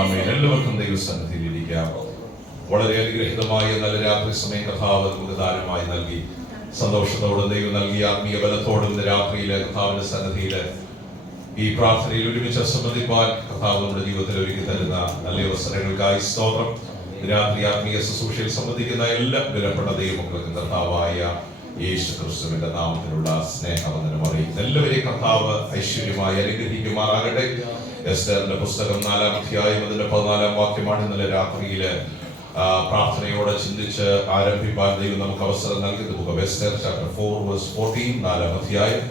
ആമേൻ. എല്ലാവർക്കും ദൈവസന്നിധിയിൽ ഇരിക്കാം. വളരെ അനുഗ്രഹീതമായ നല്ല രാത്രി സമയം കർത്താവ് നമുക്ക് ദാനമായി നൽകി. സന്തോഷത്തോടും ദൈവം നൽകിയ ആത്മീയ ബലത്തോടും ഇന്ന് രാത്രിയിലെ കർത്താവിന്റെ സന്നിധിയില് ഈ പ്രാർത്ഥനയിൽ ഒരുമിച്ച് സംബന്ധിപ്പാൻ കർത്താവ് നമ്മുടെ ജീവിതത്തിൽ ഒരുക്കി തരുന്ന നല്ല അവസരങ്ങൾക്കായി സ്തോത്രം. രാത്രി ആത്മീയ ശുശ്രൂഷയിൽ സംബന്ധിക്കുന്ന എല്ലാ വിലപ്പെട്ട ദൈവമക്കൾക്കും കർത്താവായ യേശു ക്രിസ്തുവിന്റെ നാമത്തിലുള്ള സ്നേഹവന്ദനം അറിയിക്കുന്നു. എല്ലാവരെയും കർത്താവ് ഐശ്വര്യമായി അനുഗ്രഹിക്കുമാറാകട്ടെ. എസ്തേറിന്റെ പുസ്തകം 4-ാം അധ്യായം അതിന്റെ 14-ാം വാക്യമാണ് ഇന്നലെ രാത്രിയില് പ്രാർത്ഥനയോടെ ചിന്തിച്ച് ആരംഭിപ്പാൻ ദൈവം നമുക്ക് അവസരം നൽകുന്നത്. ബുക്ക് ഓഫ് എസ്തേർ ചാപ്റ്റർ 4:14, 4-ാം അധ്യായം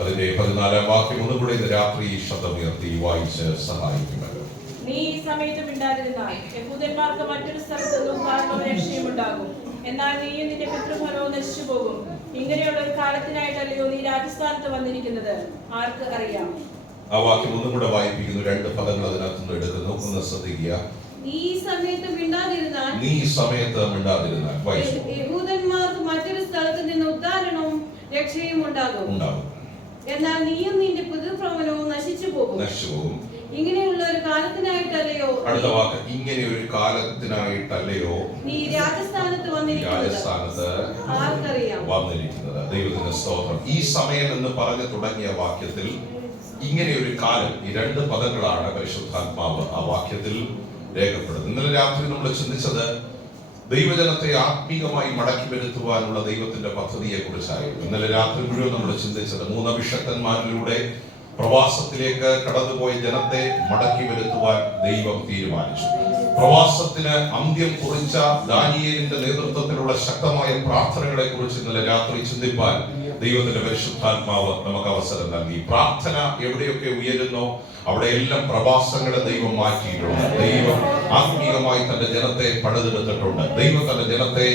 അതിന്റെ 14-ാം വാക്യം ഒന്നുകൂടെ ഇന്ന് രാത്രി ശബ്ദമുയർത്തി വായിച്ച് സഹായിക്കുമല്ലോ. നീ ഈ സമയത്ത് മിണ്ടാതിരുന്നാൽ യഹൂദന്മാർക്ക് മറ്റൊരു സ്ഥലത്ത് നിന്നും രക്ഷയുമുണ്ടാകും. എന്നാൽ നീയും നിന്റെ പിതൃഭവനവും നശിച്ചു പോകും. ഇങ്ങനെയുള്ള ഒരു കാലത്തിനായിട്ടല്ലയോ നീ രാജസ്ഥാനത്ത് വന്നിരിക്കുന്നത്? ആർക്ക് അറിയാം? ആ വാക്യം ഒന്നും കൂടെ വായിപ്പിക്കുന്നു. 2 പദങ്ങൾ അതിനകത്തുനിന്ന് എടുക്കുന്നു. ഒന്ന് ശ്രദ്ധിക്കുക. നീ ഈ സമയത്ത് മിണ്ടാതിരുന്നാൽ യഹൂദന്മാർക്ക് മറ്റൊരു സ്ഥലത്ത് നിന്ന് ഉദ്ധാരണവും രക്ഷയും ഉണ്ടാകും. എന്നാൽ നീയും നിന്റെ പിതൃഭവനവും നശിച്ചു പോകും. ഇങ്ങനെയുള്ള ഒരു കാലത്തിനായിട്ടല്ലയോ, അടുത്ത വാക്ക്, ഇങ്ങനെ ഒരു കാലത്തിനായിട്ടല്ലയോ നീ രാജസ്ഥാനത്ത് വന്നിരിക്കുന്നത്? ദൈവത്തിന്റെ സ്തോത്രം. ഈ സമയം എന്ന് പറഞ്ഞു തുടങ്ങിയ വാക്യത്തിൽ ഇങ്ങനെ ഒരു കാലം, ഈ 2 പദങ്ങളാണ് പരിശുദ്ധാത്മാവ് ആ വാക്യത്തിൽ രേഖപ്പെടുന്നത്. ഇന്നലെ രാത്രി നമ്മൾ ചിന്തിച്ചത് ദൈവജനത്തെ ആത്മീകമായി മടക്കി വരുത്തുവാനുള്ള ദൈവത്തിന്റെ പദ്ധതിയെ കുറിച്ചായിരുന്നു. ഇന്നലെ രാത്രി മുഴുവൻ നമ്മൾ ചിന്തിച്ചത് 3 അഭിഷക്തന്മാരിലൂടെ പ്രവാസത്തിലേക്ക് കടന്നുപോയ ജനത്തെ മടക്കി വരുത്തുവാൻ ദൈവം തീരുമാനിച്ചു. പ്രവാസത്തിന് അന്ത്യം കുറിച്ച ദാനിയേലിന്റെ നേതൃത്വത്തിലുള്ള ശക്തമായ പ്രാർത്ഥനകളെ കുറിച്ച് ഇന്നലെ രാത്രി ചിന്തിപ്പാൻ ദൈവത്തിന്റെ പരിശുദ്ധാത്മാവ് നമുക്ക് അവസരം നൽകി. പ്രാർത്ഥന എവിടെയൊക്കെ ഉയരുന്നോ അവിടെയെല്ലാം പ്രവാസങ്ങളെ ദൈവം മാറ്റിയിട്ടുണ്ട്. ദൈവം ആത്മീയമായി തന്റെ ജനത്തെ പണിതെടുത്തിട്ടുണ്ട്. ദൈവം തന്റെ ജനത്തെ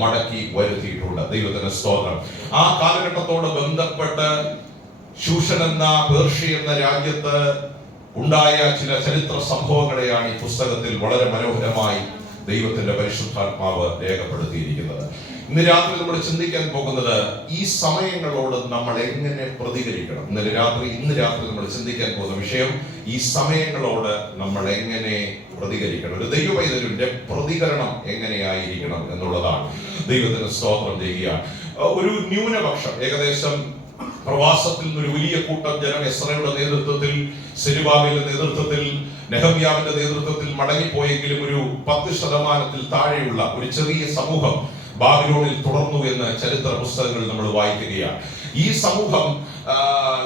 മടക്കി വരുത്തിയിട്ടുണ്ട്. ദൈവത്തിന്റെ സ്തോത്രം. ആ കാലഘട്ടത്തോട് ബന്ധപ്പെട്ട് ശൂഷൻ എന്ന പേർഷ്യ എന്ന രാജ്യത്ത് ഉണ്ടായ ചില ചരിത്ര സംഭവങ്ങളെയാണ് ഈ പുസ്തകത്തിൽ വളരെ മനോഹരമായി ദൈവത്തിന്റെ പരിശുദ്ധാത്മാവ് രേഖപ്പെടുത്തിയിരിക്കുന്നത്. ഇന്ന് രാത്രി നമ്മൾ ചിന്തിക്കാൻ പോകുന്നത് ഈ സമയങ്ങളോട് നമ്മൾ എങ്ങനെ പ്രതികരിക്കണം. ഇന്ന് രാത്രി നമ്മൾ ചിന്തിക്കാൻ പോകുന്ന വിഷയം ഈ സമയങ്ങളോട് നമ്മൾ എങ്ങനെ പ്രതികരിക്കണം. ഒരു ദൈവപൈതലിന്റെ പ്രതികരണം എങ്ങനെയായിരിക്കണം എന്നുള്ളതാണ്. ദൈവത്തിന് സ്തോത്രം ചെയ്യുക. ഒരു ന്യൂനപക്ഷം, ഏകദേശം പ്രവാസത്തിൽ നിന്നൊരു വലിയ കൂട്ടം ജനം എസ്രയുടെ നേതൃത്വത്തിൽ, സെരുബാബേലിന്റെ നേതൃത്വത്തിൽ, നെഹമ്യാവിന്റെ നേതൃത്വത്തിൽ മടങ്ങിപ്പോയെങ്കിലും ഒരു 10% താഴെയുള്ള ഒരു ചെറിയ സമൂഹം ബാബിലോണിൽ തുടർന്നു എന്ന് ചരിത്ര പുസ്തകങ്ങൾ നമ്മൾ വായിക്കുകയാണ്. ഈ സമൂഹം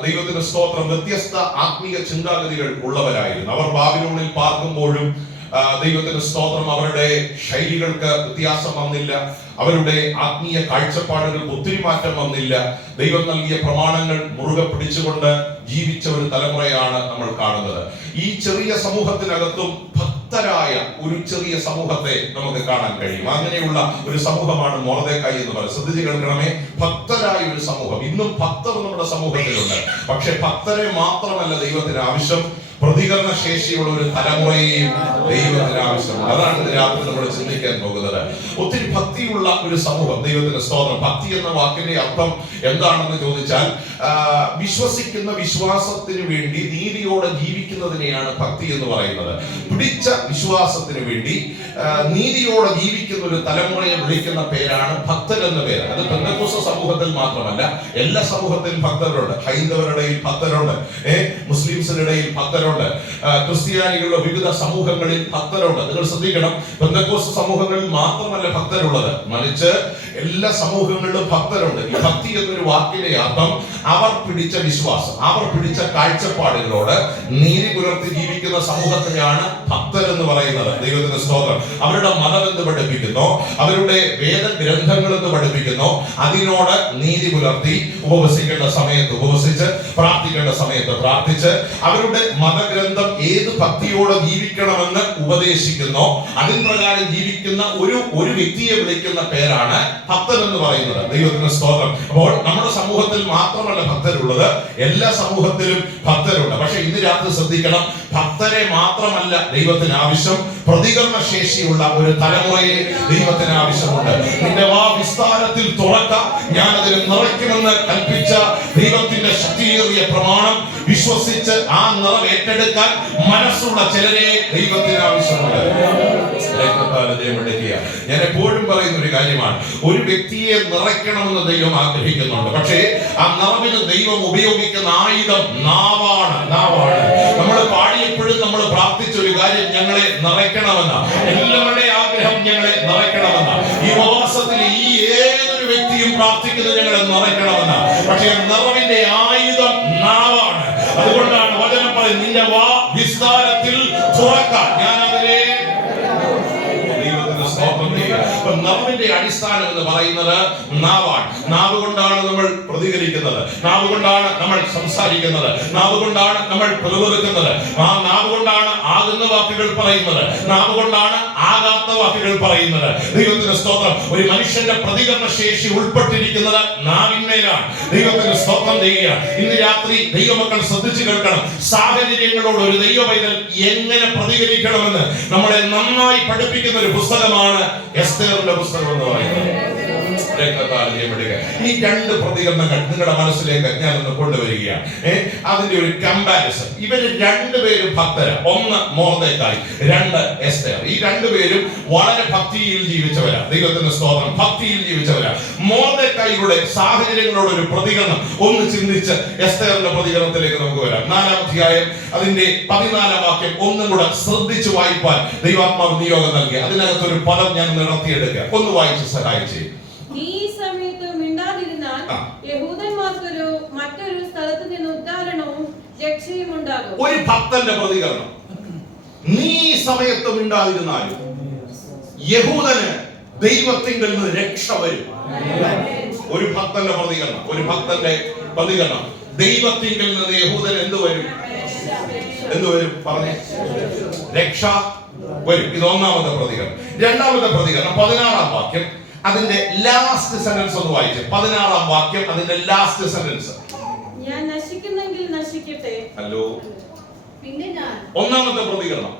ദൈവത്തിന്റെ സ്തോത്രം വ്യത്യസ്ത ആത്മീയ ചിന്താഗതികൾ ഉള്ളവരായിരുന്നു. അവർ ബാബിലോണിൽ പാർക്കുമ്പോഴും ദൈവത്തിന്റെ സ്തോത്രം അവരുടെ ശൈലികൾക്ക് വ്യത്യാസം വന്നില്ല. അവരുടെ ആത്മീയ കാഴ്ചപ്പാടുകൾക്ക് ഒത്തിരി മാറ്റം വന്നില്ല. ദൈവം നൽകിയ പ്രമാണങ്ങൾ മുറുകെ പിടിച്ചുകൊണ്ട് ജീവിച്ച ഒരു തലമുറയാണ് നമ്മൾ കാണുന്നത്. ഈ ചെറിയ സമൂഹത്തിനകത്തും ഭക്തരായ ഒരു ചെറിയ സമൂഹത്തെ നമുക്ക് കാണാൻ കഴിയും. അങ്ങനെയുള്ള ഒരു സമൂഹമാണ് മൊർദെഖായി എന്ന് പറയുന്നത്. ശ്രദ്ധിച്ച് കേൾക്കണമേ, ഭക്തരായ ഒരു സമൂഹം. ഇന്നും ഭക്തർ നമ്മുടെ സമൂഹത്തിലുണ്ട്. പക്ഷെ ഭക്തരെ മാത്രമല്ല ദൈവത്തിന് ആവശ്യം, പ്രതികരണ ശേഷിയുള്ള ഒരു തലമുറയെയും ദൈവത്തിന് ആവശ്യമുണ്ട്. അതാണ് ഇന്ന് രാത്രി നമ്മൾ ചിന്തിക്കാൻ പോകുന്നത്. ഒത്തിരി ഭക്തിയുള്ള ഒരു സമൂഹം. ദൈവത്തിന്റെ സ്തോത്രം. ഭക്തി എന്ന വാക്കിന്റെ അർത്ഥം എന്താണെന്ന് ചോദിച്ചാൽ വിശ്വസിക്കുന്ന വിശ്വാസത്തിന് വേണ്ടി നീതിയോടെ ജീവിക്കുന്നതിനെയാണ് ഭക്തി എന്ന് പറയുന്നത്. പിടിച്ച വിശ്വാസത്തിന് വേണ്ടി നീതിയോടെ ജീവിക്കുന്ന ഒരു തലമുറയെ വിളിക്കുന്ന പേരാണ് ഭക്തർ എന്ന പേര്. അത് പെന്തക്കോസ്ത് സമൂഹത്തിൽ മാത്രമല്ല, എല്ലാ സമൂഹത്തിലും ഭക്തരുണ്ട്. ഹൈന്ദവരുടെ ഭക്തരുണ്ട്, മുസ്ലിംസിന്റെ ഇടയിൽ ഭക്തരുണ്ട്, ക്രിസ്ത്യാനികളുടെ വിവിധ സമൂഹങ്ങളിൽ ഭക്തരുണ്ട്. നിങ്ങൾ ശ്രദ്ധിക്കണം, പെന്തക്കോസ്ത് സമൂഹങ്ങളിൽ മാത്രമല്ല ഭക്തരുള്ളത്, മറിച്ച് എല്ലാ സമൂഹങ്ങളിലും ഭക്തരുണ്ട്. ഈ ഭക്തി എന്നൊരു വാക്കിന്റെ അർത്ഥം അവർ പിടിച്ച വിശ്വാസം, അവർ പിടിച്ച കാഴ്ചപ്പാടുകളോട് നീതി പുലർത്തി ജീവിക്കുന്ന സമൂഹത്തിനെയാണ് ഭക്തർ എന്ന് പറയുന്നത്. ദൈവത്തിന്റെ സ്തോത്രം. അവരുടെ മതം എന്ന് പഠിപ്പിക്കുന്നു, അവരുടെ വേദഗ്രന്ഥങ്ങൾ എന്ന് പഠിപ്പിക്കുന്നു, അതിനോട് നീതി പുലർത്തി ഉപവസിക്കേണ്ട സമയത്ത് ഉപവസിച്ച്, പ്രാർത്ഥിക്കേണ്ട സമയത്ത് പ്രാർത്ഥിച്ച്, അവരുടെ മതഗ്രന്ഥം ഏത് ഭക്തിയോടെ ജീവിക്കണമെന്ന് ഉപദേശിക്കുന്നു, അതിൻ പ്രകാരം ജീവിക്കുന്ന ഒരു വ്യക്തിയെ വിളിക്കുന്ന പേരാണ് ഭക്തൻ എന്ന് പറയുന്നത്. ദൈവത്തിന്റെ സ്തോത്രം. അപ്പോൾ നമ്മുടെ സമൂഹത്തിൽ മാത്രമല്ല ഭക്തരുള്ളത്, എല്ലാ സമൂഹത്തിലും ഭക്തരുണ്ട്. പക്ഷെ ഇന്ന് രാത്രി ശ്രദ്ധിക്കണം, ഭക്തരെ മാത്രമല്ല ദൈവത്തിന് ആവശ്യം, പ്രതികരണ ശേഷിയുള്ള ഒരു തലമുറയെ ദൈവത്തിന് ആവശ്യമുണ്ട്. നിന്റെ വാ വിസ്താരത്തിൽ തുറക്ക, ഞാൻ അതിനെ നിറയ്ക്കുമെന്ന് കൽപ്പിച്ച ദൈവത്തിന്റെ ശക്തിയേറിയ പ്രമാണം വിശ്വസിച്ച് ആ നിറവ് ഏറ്റെടുക്കാൻ മനസ്സുള്ള ചിലരെ ദൈവത്തിന് ആവശ്യമുണ്ട്. ഞാൻ എപ്പോഴും പറയുന്ന ഒരു കാര്യമാണ്, ഒരു വ്യക്തിയെ നിറയ്ക്കണമെന്ന് ദൈവം ആഗ്രഹിക്കുന്നുണ്ട്. പക്ഷേ ആ നിറവിന് ദൈവം ഉപയോഗിക്കുന്ന ആയുധം നാവാണ്. നമ്മൾ പാടിയപ്പോഴും നമ്മൾ പ്രാർത്ഥിച്ച ഒരു കാര്യം, ഞങ്ങളെ നിറയ്ക്കണമെന്ന, എല്ലാവരുടെയും ആഗ്രഹം ഞങ്ങളെ നിറയ്ക്കണമെന്ന. ഈ ഉപവാസത്തിൽ ഈ ഏതൊരു വ്യക്തിയും പ്രാർത്ഥിക്കുന്നത് ഞങ്ങളെ നിറയ്ക്കണമെന്ന. പക്ഷേ നിറവിന്റെ ആയുധം നാവാണ്. അതുകൊണ്ടാണ് വചനം പറയുന്നത്, നിന്റെ വാ വിസ്താരത്തിൽ തുറക്കാൻ ഞാൻ അതിനെ. നിറവിന്റെ അടിസ്ഥാനം എന്ന് പറയുന്നത് നാവാണ്. നാവ് കൊണ്ടാണ് നമ്മൾ പ്രതികരിക്കുന്നത്, നാവ് കൊണ്ടാണ് നമ്മൾ സംസാരിക്കുന്നത്, നാവ് കൊണ്ടാണ് നമ്മൾ പിറുപിറുക്കുന്നത്, ആ നാവ് കൊണ്ടാണ് ആകുന്ന വാക്കുകൾ പറയുന്നത്, നാവ് കൊണ്ടാണ് ആകാത്ത വാക്കുകൾ പറയുന്നത്. ദൈവത്തിന് സ്തോത്രം. ഒരു മനുഷ്യന്റെ പ്രതികരണ ശേഷി ഉൾപ്പെട്ടിരിക്കുന്നത് നാവിന്മേലാണ്. ദൈവത്തിന് സ്തോത്രം ചെയ്യുക. ഇന്ന് രാത്രി ദൈവമക്കൾ ശ്രദ്ധിച്ചു കേൾക്കണം. സാഹചര്യങ്ങളോട് ഒരു ദൈവ പൈതൽ എങ്ങനെ പ്രതികരിക്കണമെന്ന് നമ്മളെ നന്നായി പഠിപ്പിക്കുന്ന ഒരു പുസ്തകമാണ് എസ്തേറിന്റെ പുസ്തകം എന്ന് പറയുന്നത്. ഈ രണ്ട് പ്രതികരണങ്ങൾ നിങ്ങളുടെ മനസ്സിലേക്ക് ഞാൻ ഒന്ന് കൊണ്ടുവരികയാണ്. അതിന്റെ ഒരു കമ്പാരിസൺ. ഇവര് രണ്ടുപേരും ഭക്തര. ഒന്ന് മൊർദെഖായി, രണ്ട് എസ്തേർ. ഈ രണ്ടുപേരും വളരെ ഭക്തിയിൽ ജീവിച്ചവരാ. ദൈവത്തിന്റെ സ്തോത്രം. ഭക്തിയിൽ ജീവിച്ചവരാ. മൊർദെഖായിയുടെ സാഹചര്യങ്ങളോട് ഒരു പ്രതികരണം ഒന്ന് ചിന്തിച്ച് എസ്തേറിന്റെ പ്രതികരണത്തിലേക്ക് നമുക്ക് വരാം. 4-ാം അധ്യായം അതിന്റെ 14-ാം വാക്യം ഒന്നും കൂടെ ശ്രദ്ധിച്ചു വായിപ്പാൻ ദൈവാത്മാവ് നിയോഗം നൽകി. അതിനകത്തൊരു പദം ഞാൻ നടത്തിയെടുക്കുക. ഒന്ന് വായിച്ച് സഹായിച്ചേ. ഈ സമയത്ത് മിണ്ടാതിരുന്നാൽ യഹൂദന്മാർക്കൊരു മറ്റൊരു സ്ഥലത്ത് നിന്ന് ഉദ്ധാരണവും രക്ഷയും ഉണ്ടാകും. ഒരു ഭക്തന്റെ പ്രതികരണം. നീ സമയത്ത് മിണ്ടാതിരുന്നാലും യഹൂദന് ദൈവത്തിങ്കൽ നിന്ന് രക്ഷ വരും. ഒരു ഭക്തന്റെ പ്രതികരണം. ഒരു ഭക്തന്റെ പ്രതികരണം. ദൈവത്തിങ്കൽ നിന്ന് യഹൂദന് എന്ത് വരും? പറഞ്ഞേ. രക്ഷ വരും. ഇത് ഒന്നാമത്തെ പ്രതികരണം. രണ്ടാമത്തെ പ്രതികരണം 16-ാം വാക്യം അതിന്റെ ലാസ്റ്റ് സെന്റൻസ് ഒന്ന് വായിച്ചേ. 16-ാം വാക്യം അതിന്റെ ലാസ്റ്റ് സെന്റൻസ്. ഞാൻ നശിക്കുന്നെങ്കിൽ നശിക്കട്ടെ. ഹലോ. പിന്നെ ഞാൻ. ഒന്നാമത്തെ പ്രതികരണം.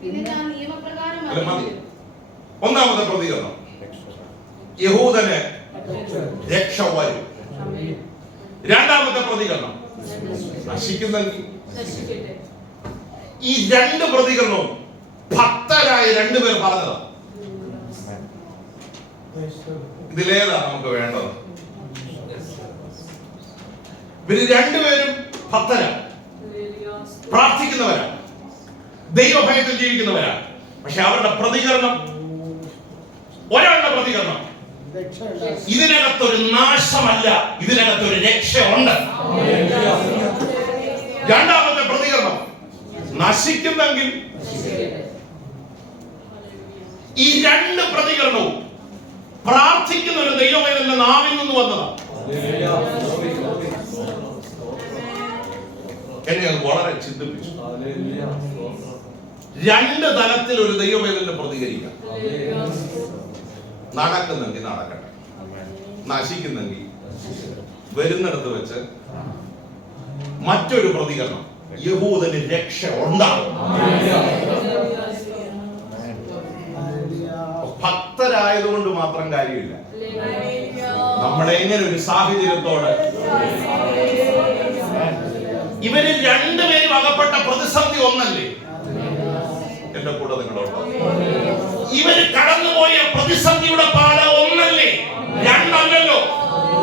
പിന്നെ ഞാൻ നിയമപ്രകാരം. ഒന്നാമത്തെ പ്രതികരണം. യഹൂദന് രക്ഷ വരും. രണ്ടാമത്തെ പ്രതികരണം. നശിക്കുന്നെങ്കിൽ. ഈ രണ്ട് പ്രതികരണവും ഭക്തരായ രണ്ടുപേർ പറഞ്ഞതാണ്. ഇതിലേതാ നമുക്ക് വേണ്ടത്? ഇവര് രണ്ടുപേരും ഭക്തരാ, പ്രാർത്ഥിക്കുന്നവരാ, ദൈവഭയത്തിൽ ജീവിക്കുന്നവരാ. പക്ഷെ അവരുടെ പ്രതികരണം, ഒരാളുടെ പ്രതികരണം, ഇതിനകത്തൊരു നാശമല്ല, ഇതിനകത്തൊരു രക്ഷയുണ്ട്. രണ്ടാമത്തെ പ്രതികരണം, നശിക്കുന്നെങ്കിൽ. ഈ രണ്ട് പ്രതികരണവും പ്രാർത്ഥിക്കുന്ന ഒരു ദൈവമേതന്റെ നാവിൽ നിന്ന് വന്നതാണ്. എന്നെ അത് വളരെ ചിന്തിപ്പിച്ചു. രണ്ട് തലത്തിൽ ഒരു ദൈവമേതന്റെ പ്രതികരിക്കാം. നടക്കുന്നെങ്കിൽ നടക്കട്ടെ, നശിക്കുന്നെങ്കിൽ വരുന്നിടത്ത് വെച്ച് മറ്റൊരു പ്രതികരണം, യഹൂദന് രക്ഷ ഉണ്ടാകും. ഭക്തരായതുകൊണ്ട് മാത്രം കാര്യമില്ല. നമ്മളെങ്ങനെ ഒരു സാഹചര്യത്തോട്, ഇവര് രണ്ടുപേരും അകപ്പെട്ട പ്രതിസന്ധി ഒന്നല്ലേ? എന്റെ കൂടെ നിങ്ങളോട് ഇവര് കടന്നുപോയ പ്രതിസന്ധിയുടെ പാത ഒന്നല്ലേ? രണ്ടല്ലല്ലോ.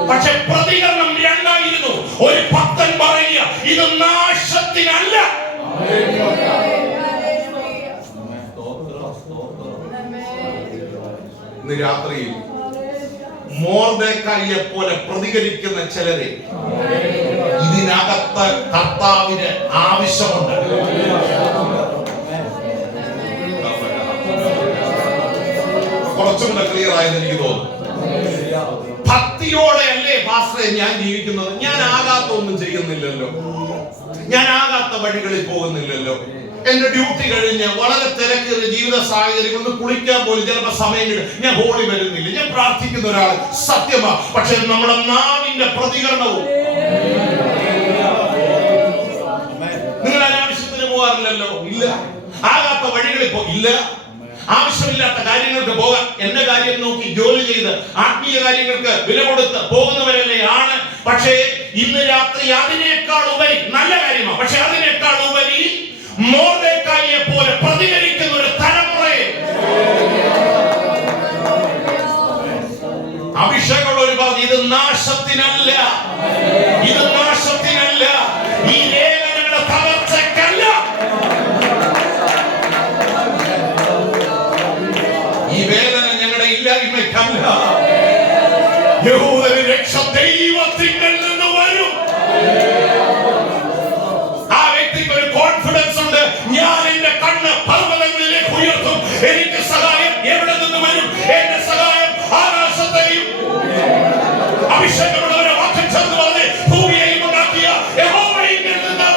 പക്ഷെ പ്രതികരണം രണ്ടായിരുന്നു. ഒരു ഭക്തൻ പറയുക, ഇത് നാശത്തിനല്ല. ഇന്ന് രാത്രിയിൽ മൊർദെഖായിയെ പോലെ പ്രതികരിക്കുന്ന ചിലരെ ഇതിനകത്ത് കർത്താവിന് ആവശ്യമുണ്ട്. കുറച്ചുകൂടെ ക്ലിയർ ആയെന്ന് എനിക്ക് തോന്നുന്നു. ഭക്തിയോടെ അല്ലേ പാസ്റ്ററെ ഞാൻ ജീവിക്കുന്നത്? ഞാൻ ആകാത്ത ഒന്നും ചെയ്യുന്നില്ലല്ലോ, ഞാൻ ആകാത്ത വഴികളിൽ പോകുന്നില്ലല്ലോ. എന്റെ ഡ്യൂട്ടി കഴിഞ്ഞ് വളരെ തിരക്കേറിയ ജീവിത സാഹചര്യം ഒന്ന് കുളിക്കാൻ പോലും ചിലപ്പോൾ സമയം ഞാൻ ഹോളി വരുന്നില്ല. ഞാൻ പ്രാർത്ഥിക്കുന്ന ഒരാൾ സത്യമാ. പക്ഷെ നമ്മുടെ നാവിന്റെ പ്രതികരണവും, നിങ്ങൾ അനാവശ്യത്തിന് പോകാറില്ലല്ലോ? ഇല്ല. ആകാത്ത വഴികളിൽ ഇല്ല. ആവശ്യമില്ലാത്ത കാര്യങ്ങൾക്ക് പോകാൻ, എന്റെ കാര്യം നോക്കി ജോലി ചെയ്ത് ആത്മീയ കാര്യങ്ങൾക്ക് വില കൊടുത്ത് പോകുന്നവരല്ലേ ആണ് പക്ഷേ ഇന്ന് രാത്രി അതിനേക്കാൾ ഉപരി നല്ല കാര്യമാണ്. പക്ഷെ അതിനേക്കാൾ ഉപരി മൊർദെഖായിയെ പോലെ പ്രതികരിക്കുന്ന ഒരു തലമുറയെ അഭിഷേകമുള്ള ഒരു ഭാഗം. ഇത് നാശത്തിനല്ല, ഇത് നാശത്തിനല്ല, ഈ ലേഖനങ്ങളുടെ തകർച്ചയ്ക്കല്ല, ഈ വേദന ഞങ്ങളുടെ ഇല്ലായ്മയ്ക്കല്ല. യഹൂദന് രക്ഷ ദൈവത്തിങ്കിൽ നിന്ന് വരും. ആ വ്യക്തിക്ക് ഒരു കോൺഫിഡൻസ് ഉണ്ട്. ഞാൻ എന്റെ കണ്ണ് പർവ്വതങ്ങളിലേക്ക് ഉയർത്തും. എനിക്ക് സഹായം എവിടെ നിന്ന് വരും? എന്റെ സഹായം ആകാശത്തെയും അഭിഷേകമുള്ളവരെ വാക്യം ചേർന്ന് പറഞ്ഞ് ഭൂമിയെയും ഉണ്ടാക്കിയ യഹോവയിൽ നിന്ന്.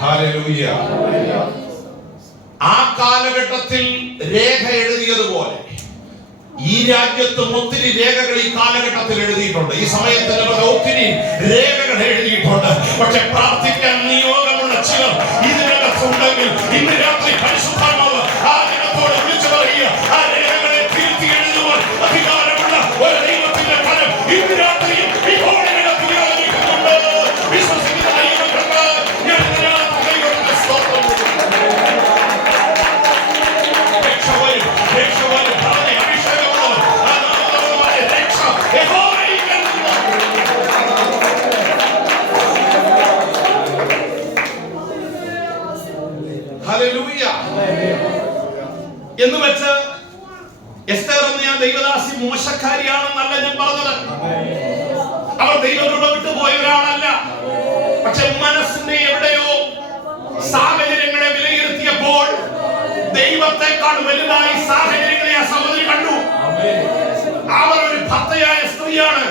ഹല്ലേലൂയ. ആ കാലഘട്ടത്തിൽ രേഖ എഴുതിയതുപോലെ ഈ രാജ്യത്തും ഒത്തിരി രേഖകൾ ഈ കാലഘട്ടത്തിൽ എഴുതിയിട്ടുണ്ട്. ഈ സമയത്തിന് ഒത്തിരി രേഖകൾ എഴുതിയിട്ടുണ്ട്. പക്ഷെ പ്രാർത്ഥിക്കാൻ നിയോഗമുള്ള ചിലർ ഇതിനകത്തുണ്ടെങ്കിൽ ഇന്ന് രാത്രി പരിശുദ്ധാത്മാവ് ആ ജനത്തോട് വിളിച്ചു പറയുക, ആ രേഖകളെ തിരുത്തി എഴുതുവാൻ അധികാരമുള്ള ഒരു ദൈവത്തിന്റെ കരം ഇന്ന് രാത്രിയും ഇപ്പോൾ ഇതിനകത്ത് വ്യാപരിക്കുന്നുണ്ട്. വിശ്വസിക്കുന്ന ദൈവമക്കളെ, ഞാൻ ഇതിനകത്ത് ദൈവത്തിന്റെ സ്തോത്രം എന്ന് വെച്ച് എസ്തേർ എന്ന ഞാൻ ദൈവദാസി മോശക്കാരിയാണെന്നല്ല ഞാൻ പറഞ്ഞത്. അവർ ദൈവകൃപ വിട്ടുപോയ ഒരാളല്ല. പക്ഷെ മനസ്സിന്റെ എവിടെയോ സാഹചര്യങ്ങളെ വിലയിരുത്തിയപ്പോൾ ദൈവത്തെക്കാൾ വലുതായി സാഹചര്യങ്ങളെ ആ സഹോദരി കണ്ടു. അവർ ഒരു ഭക്തയായ സ്ത്രീയാണ്.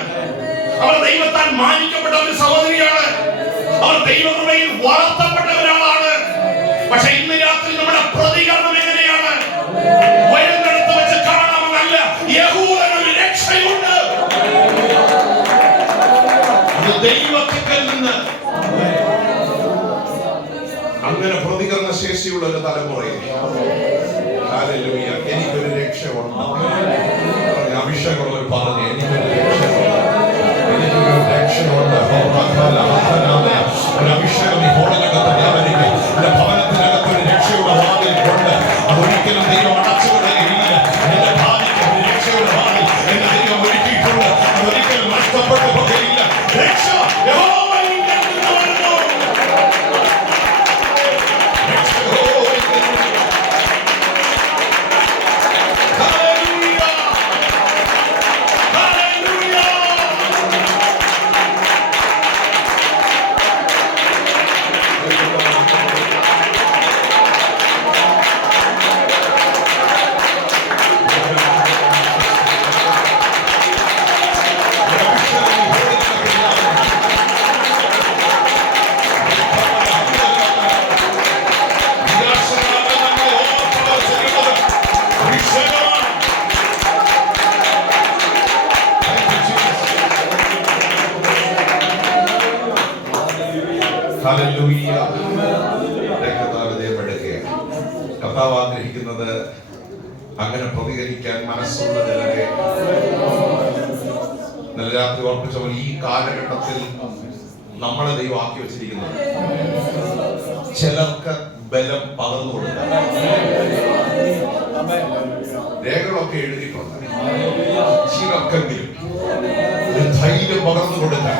അവർ ദൈവത്താൽ മാനിക്കപ്പെട്ട ഒരു സഹോദരിയാണ്. അവർ ദൈവകൃപയിൽ വളർത്തപ്പെട്ട ഒരാളാണ്. പക്ഷെ ഇന്ന് രാത്രി നമ്മുടെ പ്രതികരണം എങ്ങനെയാണ്? വരുന്നിടത്ത് വെച്ച് കാണാമെന്നല്ല, യഹൂദനൊരു രക്ഷയുണ്ട്. ദൈവത്തിൽ നിന്ന് അങ്ങനെ പ്രതികരണ ശേഷിയുള്ള ഒരു തലമുറയെ ഹല്ലേലൂയ, എനിക്കൊരു രക്ഷയുണ്ട്. അഭിഷേകമുള്ളവർ പറഞ്ഞു, എനിക്കൊരു രക്ഷയുണ്ട്, എനിക്കൊരു രക്ഷയുണ്ട്. ഒരു അഭിഷേകം ഈ ഹോളിനകത്ത് വ്യാപരിക്കും. എന്റെ ഭവനത്തിനകത്ത് ഒരു രക്ഷയുടെ വാതിൽ ഉണ്ട്. അതൊരിക്കലും ദൈവം അടച്ചുവിടുകയില്ല. എന്റെ ഭാവിക്ക് ഒരു രക്ഷയുടെ വാതിൽ എന്റെ ദൈവം ഒരുക്കിയിട്ടുണ്ട്. അതൊരിക്കലും നഷ്ടപ്പെട്ടു പോകുകയില്ല. രക്ഷ യഹോവയിൽ നിന്ന് വരുന്നു. രക്ഷ യഹോവയിൽ നിന്ന്. Hallelujah, hallelujah. ഹല്ലേലൂയ. രക്തത്താൽ ദൈവമെടുക്കുകയാണ്. കർത്താവ് ആഗ്രഹിക്കുന്നത് അങ്ങനെ പ്രതികരിക്കാൻ മനസ്സുള്ള ജനരെ ഇന്നലെ രാത്രി ഓർപ്പിച്ച പോലെ ഈ കാലഘട്ടത്തിൽ നമ്മളെ ദൈവം ആക്കി വെച്ചിരിക്കുന്നത് ചിലർക്ക് ബലം പകർന്നു കൊടുക്കാൻ. രേഖകളൊക്കെ എഴുതിയിട്ടുണ്ട്. ചിലർക്കെങ്കിലും ഒരു ധൈര്യം പകർന്നു കൊടുക്കാൻ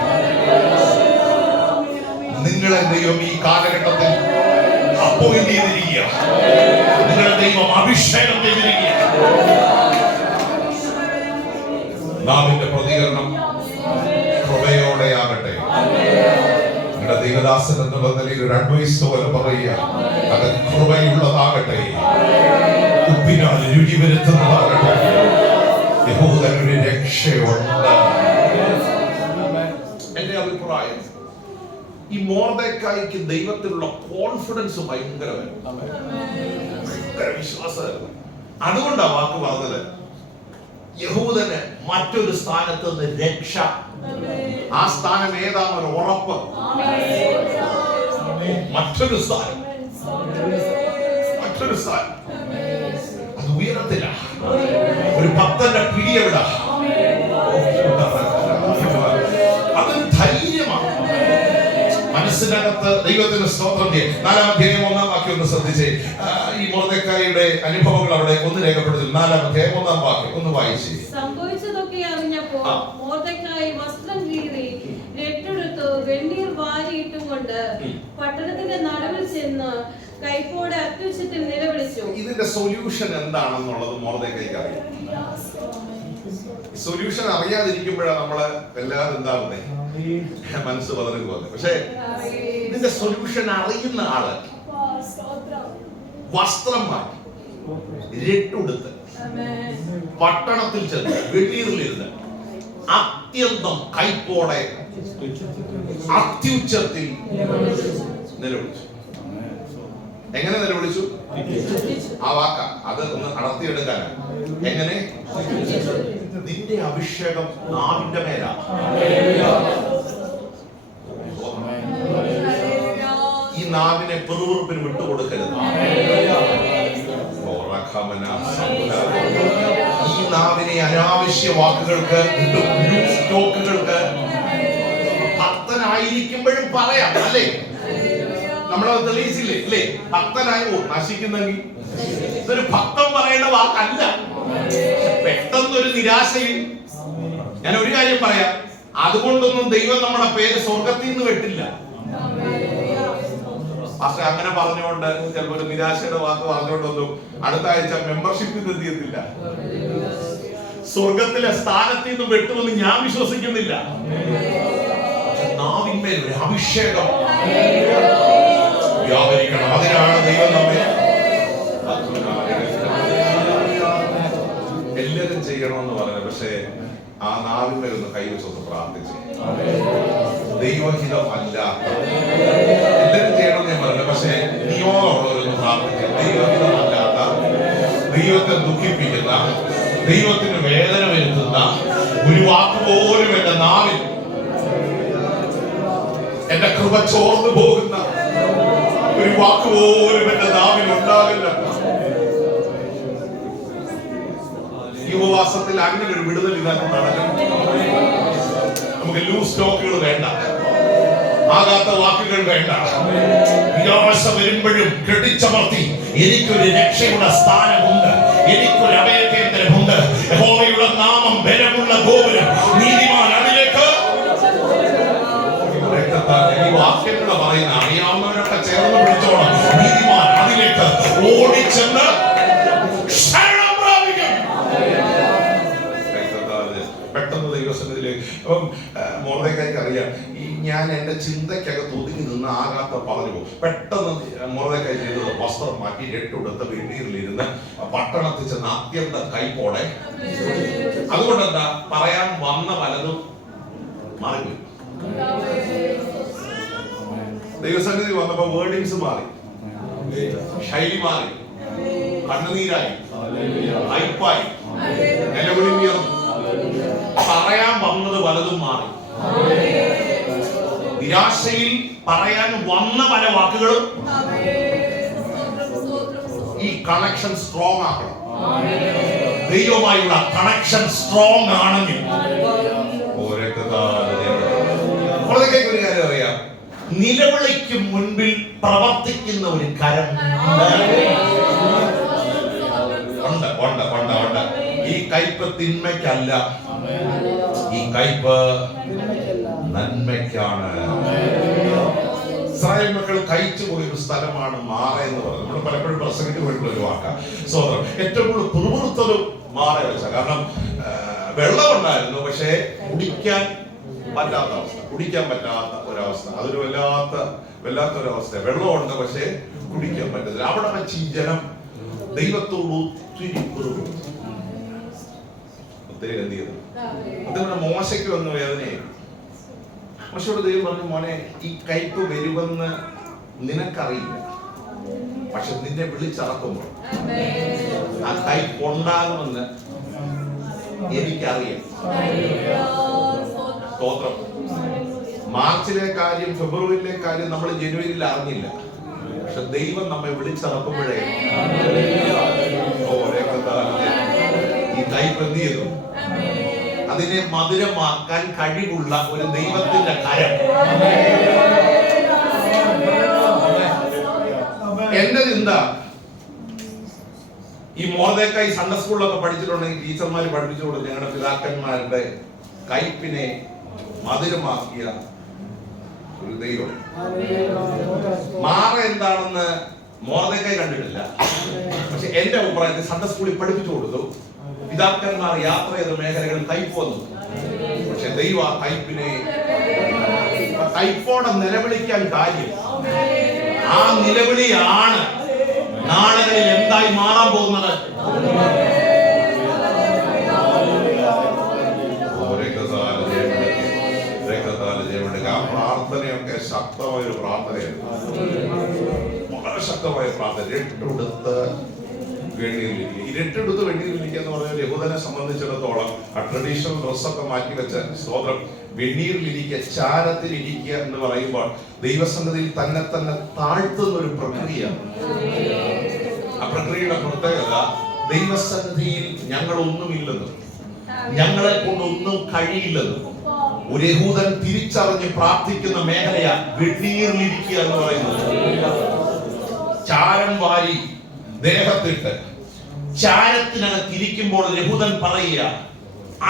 നിങ്ങളെ ദൈവം ഈ കാലഘട്ടത്തിൽ അപ്പോയിന്റ് ചെയ്തിരിക്കുക. നിങ്ങളെ ദൈവം അഭിഷേകം ചെയ്തിരിക്കുക. നാമിന്റെ പ്രതികരണം കൃപയോടെയാകട്ടെ. നിങ്ങളുടെ ദൈവദാസൻ എന്ന ബന്ധത്തിൽ ഒരു അഡ്വൈസ് പോലെ പറയുക, അത് കൃപയുള്ളതാകട്ടെ, ഉപ്പിനാൽ രുചി വരുത്തുന്നതാകട്ടെ. യഹൂദനൊരു രക്ഷയുണ്ട്. എന്റെ അഭിപ്രായം, ഈ മൊർദെഖായിക്ക് ദൈവത്തിലുള്ള കോൺഫിഡൻസ് ഭയങ്കര വിശ്വാസമായിരുന്നു. അതുകൊണ്ടാണ് വാക്ക് പറഞ്ഞത്, യഹൂദന് മറ്റൊരു സ്ഥാനത്ത് നിന്ന് രക്ഷ. ആ സ്ഥാനം ഏതാണെന്നൊരു ഉറപ്പ്. മറ്റൊരു സ്ഥാനം, മറ്റൊരു സ്ഥാനം, അത് ഉയരത്തിലാണ്. ഒരു ഭക്തന്റെ പിടി എവിടാ? അതൊരു ധൈര്യമാണ്. മനസ്സിനകത്ത് ദൈവത്തിന് സ്തോത്രം ചെയ്യും. 4-ാം അധ്യായം 1-ാം വാക്യം ഒന്ന് ശ്രദ്ധിച്ചേ. ഈ മൊർദെഖായിയുടെ അനുഭവങ്ങൾ അവിടെ ഒന്ന് രേഖപ്പെടുത്തി. 4-ാം അധ്യായം 1-ാം വാക്യം ഒന്ന് വായിച്ചേ. സംഭവിച്ചതൊക്കെ അറിഞ്ഞപ്പോൾ മൊർദെഖായി വസ്ത്രം കീറി രട്ടെടുത്ത് വെണ്ണീർ വാരിയിട്ടും കൊണ്ട് പട്ടണത്തിന്റെ നടുവിൽ ചെന്ന് കൈപ്പോടെ അത്യുച്ചത്തിൽ നിലവിളിച്ചു. ഇതിന്റെ സൊല്യൂഷൻ എന്താണെന്നുള്ളത് മൊർദെഖായിക്ക് അറിയാം. സൊല്യൂഷൻ അറിയാതിരിക്കുമ്പോഴാണ് നമ്മള് എല്ലാവരും എന്താവുന്നേ, മനസ്സ് പതറി പോകുന്നത്. പക്ഷെ ഇതിന്റെ സൊല്യൂഷൻ അറിയുന്ന ആള് വസ്ത്രം മാറ്റി രട്ടുടുത്ത് പട്ടണത്തിൽ ചെന്ന് വെണ്ണീറിലിരുന്ന് അത്യന്തം കൈപ്പോടെ അത്യുച്ചത്തിൽ നിലവിളിച്ചു. എങ്ങനെ നിലവിളിച്ചു? ആ വാക്ക അത് ഒന്ന് അടർത്തിയെടുക്കാനാണ്. എങ്ങനെ? നിന്റെ അഭിഷേകം നാവിന്റെ മേലാ. ഈ നാവിനെ പെറുപെറുപ്പിന് വിട്ടുകൊടുക്കരുത്. ഈ നാവിനെ അനാവശ്യ വാക്കുകൾക്ക്, സ്റ്റോക്കുകൾക്ക് ഭക്തനായിരിക്കുമ്പോഴും പറയാം അല്ലേ? നമ്മളത് തെളിയിച്ചില്ലേ അല്ലേ? ഭക്തനായി നശിക്കുന്നെങ്കിൽ ഇതൊരു ഭക്തൻ പറയേണ്ട വാക്കല്ല. പെട്ടെന്നൊരു നിരാശയിൽ ഞാൻ ഒരു കാര്യം പറയാം, അതുകൊണ്ടൊന്നും ദൈവം നമ്മുടെ പേര് സ്വർഗത്തിൽ നിന്ന് വെട്ടില്ല. പക്ഷെ അങ്ങനെ പറഞ്ഞുകൊണ്ട് ചിലപ്പോൾ ഒരു നിരാശയുടെ വാക്ക് പറഞ്ഞുകൊണ്ടൊന്നും അടുത്ത ആഴ്ച മെമ്പർഷിപ്പ് എന്ത് ചെയ്യത്തില്ല, സ്വർഗത്തിലെ സ്ഥാനത്തിൽ നിന്ന് വെട്ടുമെന്ന് ഞാൻ വിശ്വസിക്കുന്നില്ല. നാവിന്മേൽ ഒരു അഭിഷേകം വ്യാപരിക്കണം. അതിനാണ് ദൈവം നമ്മെ എല്ലാവരും ചെയ്യണമെന്ന് പറഞ്ഞത്. പക്ഷേ ആ നാവിന്മേൽ ഒന്ന് കൈവച്ചൊന്ന് പ്രാർത്ഥിച്ചു. ദൈവഹിതമല്ല, എല്ലാവരും ചെയ്യണമെന്ന് ഞാൻ പറഞ്ഞത്. പക്ഷേ നിയോഗമുള്ളവരൊന്ന് പ്രാർത്ഥിക്കുക. ദൈവഹിതമല്ലാത്ത, ദൈവത്തെ ദുഃഖിപ്പിക്കുന്ന, ദൈവത്തിന് വേദന വരുത്തുന്ന ഒരു വാക്ക് പോലും എന്റെ നാവിൽ, എന്റെ കൃപ ചോർന്നു പോകുന്ന ഒരു വാക്ക് പോലും എന്റെ നാവിൽ ഉണ്ടാകില്ല. ഈ ഉപവാസത്തിൽ അങ്ങനെ ഒരു വിടുതൽ ഇതാക്കും നടക്കും. നമുക്ക് ലൂസ് ടോക്കുകൾ വേണ്ട, ആകാത്ത വാക്കുകൾ വേണ്ട. നിരാശ വരുമ്പോഴും കെട്ടിച്ചമർത്തി എനിക്കൊരു രക്ഷയുടെ സ്ഥാനമുണ്ട്, എനിക്കൊരു അഭയകേന്ദ്രമുണ്ട്. യഹോവയുടെ നാമം ബലമുള്ള ഗോപുരം, നീതിമാൻ അതിലേക്ക്. ഈ വാക്യങ്ങൾ പറയുന്ന അറിയാവുന്നവരൊക്കെ ചേർന്ന് വിളിച്ചോളാം. നീതിമാൻ അതിലേക്ക് ഓടിച്ചെന്ന് പെട്ടെന്ന് ദൈവസന്നിധിയിലേക്ക്. അപ്പം മൊർദെഖായിക്ക് അറിയാം, ഈ ഞാൻ എന്റെ ചിന്തക്കകത്ത് ഒതുങ്ങി നിന്ന് ആകാത്ത പറഞ്ഞു പോകും. പെട്ടെന്ന് മൊർദെഖായി ചെയ്തത് വസ്ത്രം മാറ്റി രട്ടുടുത്ത് വെണ്ണീറിലിരുന്ന് പട്ടണത്തിൽ ചെന്ന് അത്യന്ത കൈപ്പോടെ. അതുകൊണ്ട് എന്താ പറയാൻ വന്ന പലതും മാറി. ദൈവസന്നിധി വന്നപ്പോ വേർഡിങ്സ് മാറി, ശൈലി മാറി, കണ്ണുനീരായി, ഹൈപ്പായി, നിലവിളി ഉയർന്നു. പറയാൻ വന്നത് പലതും മാറി. നിരാശയിൽ പറയാൻ വന്ന പല വാക്കുകളും ഈ കണക്ഷൻ സ്ട്രോങ് ആക്കണം. ദൈവമായുള്ള കണക്ഷൻ സ്ട്രോങ് ആണെങ്കിൽ ഒരു കാര്യം അറിയാം, നിലവിളിക്ക് മുൻപിൽ പ്രവർത്തിക്കുന്ന ഒരു കരം ഉണ്ട്. ഈ കയ്പ് തിന്മയ്ക്കല്ല, ഈ കയ്പ് നന്മയ്ക്കാണ്. ഇസ്രായേൽ മക്കൾ കഴിച്ചു പോയൊരു സ്ഥലമാണ് മാറ എന്ന് പറയുന്നത്. നമ്മൾ പലപ്പോഴും പ്രസംഗിച്ച് പോയിട്ടുള്ള ഒരു വാക്കാണ്. സ്വതന്ത്രം ഏറ്റവും കൂടുതൽ പുറപുറത്തത് മാറ വെച്ച. കാരണം വെള്ളമുണ്ടായിരുന്നു, പക്ഷേ കുടിക്കാൻ പറ്റാത്ത അവസ്ഥ, കുടിക്കാൻ പറ്റാത്ത ഒരവസ്ഥ. അതൊരു വല്ലാത്തൊരവസ്ഥ. വെള്ളമുണ്ട്, പക്ഷേ കുടിക്കാൻ പറ്റത്തില്ല. അവിടെ വെച്ച് ഈ ജനം ദൈവത്തോട് ഒത്തിരി എന്ത് ചെയ്തു? അതുകൊണ്ട് മോശയ്ക്ക് വന്ന വേദനയായി. മോശയോട് ദൈവം പറഞ്ഞു, മോനെ ഈ കയ്പ് വരുമെന്ന് നിനക്കറിയില്ല, പക്ഷെ നിന്നെ വിളിച്ചറക്കുമ്പോൾ ആ കയ്പ് ഉണ്ടാകുമെന്ന് എനിക്കറിയാം. സ്തോത്രം. മാർച്ചിലെ കാര്യം, ഫെബ്രുവരിയിലെ കാര്യം നമ്മൾ ജനുവരിയിൽ അറിഞ്ഞില്ല, പക്ഷെ ദൈവം നമ്മെ വിളിച്ചറക്കുമ്പോഴേ ഈ കയ്പ് എന്ത് ചെയ്തു? അതിനെ മധുരമാക്കാൻ കഴിവുള്ള ഒരു ദൈവത്തിന്റെ കരം. എന്റെ ചിന്ത, ഈ മൊർദെഖായി സൺഡേ സ്കൂളിലൊക്കെ പഠിച്ചിട്ടുണ്ടെങ്കിൽ ടീച്ചർമാർ പഠിപ്പിച്ചു കൊടുത്തു ഞങ്ങളുടെ പിതാക്കന്മാരുടെ കയ്പിനെ മധുരമാക്കിയ ഒരു ദൈവം. മാറ എന്താണെന്ന് മൊർദെഖായി കണ്ടിട്ടില്ല, പക്ഷെ എന്റെ അഭിപ്രായത്തിൽ സൺഡേ സ്കൂളിൽ പഠിപ്പിച്ചു കൊടുത്തു. പിതാക്കന്മാർ യാത്ര ചെയ്ത മേഖലകളിൽ കയ്പ് വന്നു, പക്ഷെ ദൈവം ആ കയ്പിനെ, കയ്പോടെ നിലവിളിക്കാൻ കാര്യം, ആ നിലവിളിയാണ് നാളുകളിൽ എന്തായി മാറാൻ പോകുന്നത്. ആ പ്രാർത്ഥനയൊക്കെ ശക്തമായ ഒരു പ്രാർത്ഥനയാണ്, വളരെ ശക്തമായ പ്രാർത്ഥന. രട്ടെടുത്ത് വെണ്ണീരിലിരിക്കുക. ഈ രട്ടെടുത്ത് വെണ്ണീരിലിരിക്കുക എന്ന് പറഞ്ഞാൽ യഹൂദനെ സംബന്ധിച്ചിടത്തോളം ആ ട്രഡീഷണൽ ഡ്രസ്സൊക്കെ മാറ്റി വെച്ച സ്തോത്രം വെണ്ണീരിലിരിക്കുക, ചാരത്തിലിരിക്കുക എന്ന് പറയുമ്പോൾ ദൈവസന്നിധിയിൽ തന്നെ താഴ്ത്തുന്ന ഒരു പ്രക്രിയ. ആ പ്രക്രിയയുടെ പ്രത്യേകത, ദൈവസന്നിധിയിൽ ഞങ്ങളൊന്നുമില്ലെന്നും ഞങ്ങളെ കൊണ്ടൊന്നും കഴിയില്ലെന്നും ഒരു യഹൂദൻ തിരിച്ചറിഞ്ഞ് പ്രാർത്ഥിക്കുന്ന മേഖലയാ വെണ്ണീരിലിരിക്കുക എന്ന് പറയുന്നത്. ചാരം വാരി ദേഹത്തിട്ട് ചാരത്തിനകത്തിരിക്കുമ്പോൾ യഹൂദൻ പറയുക,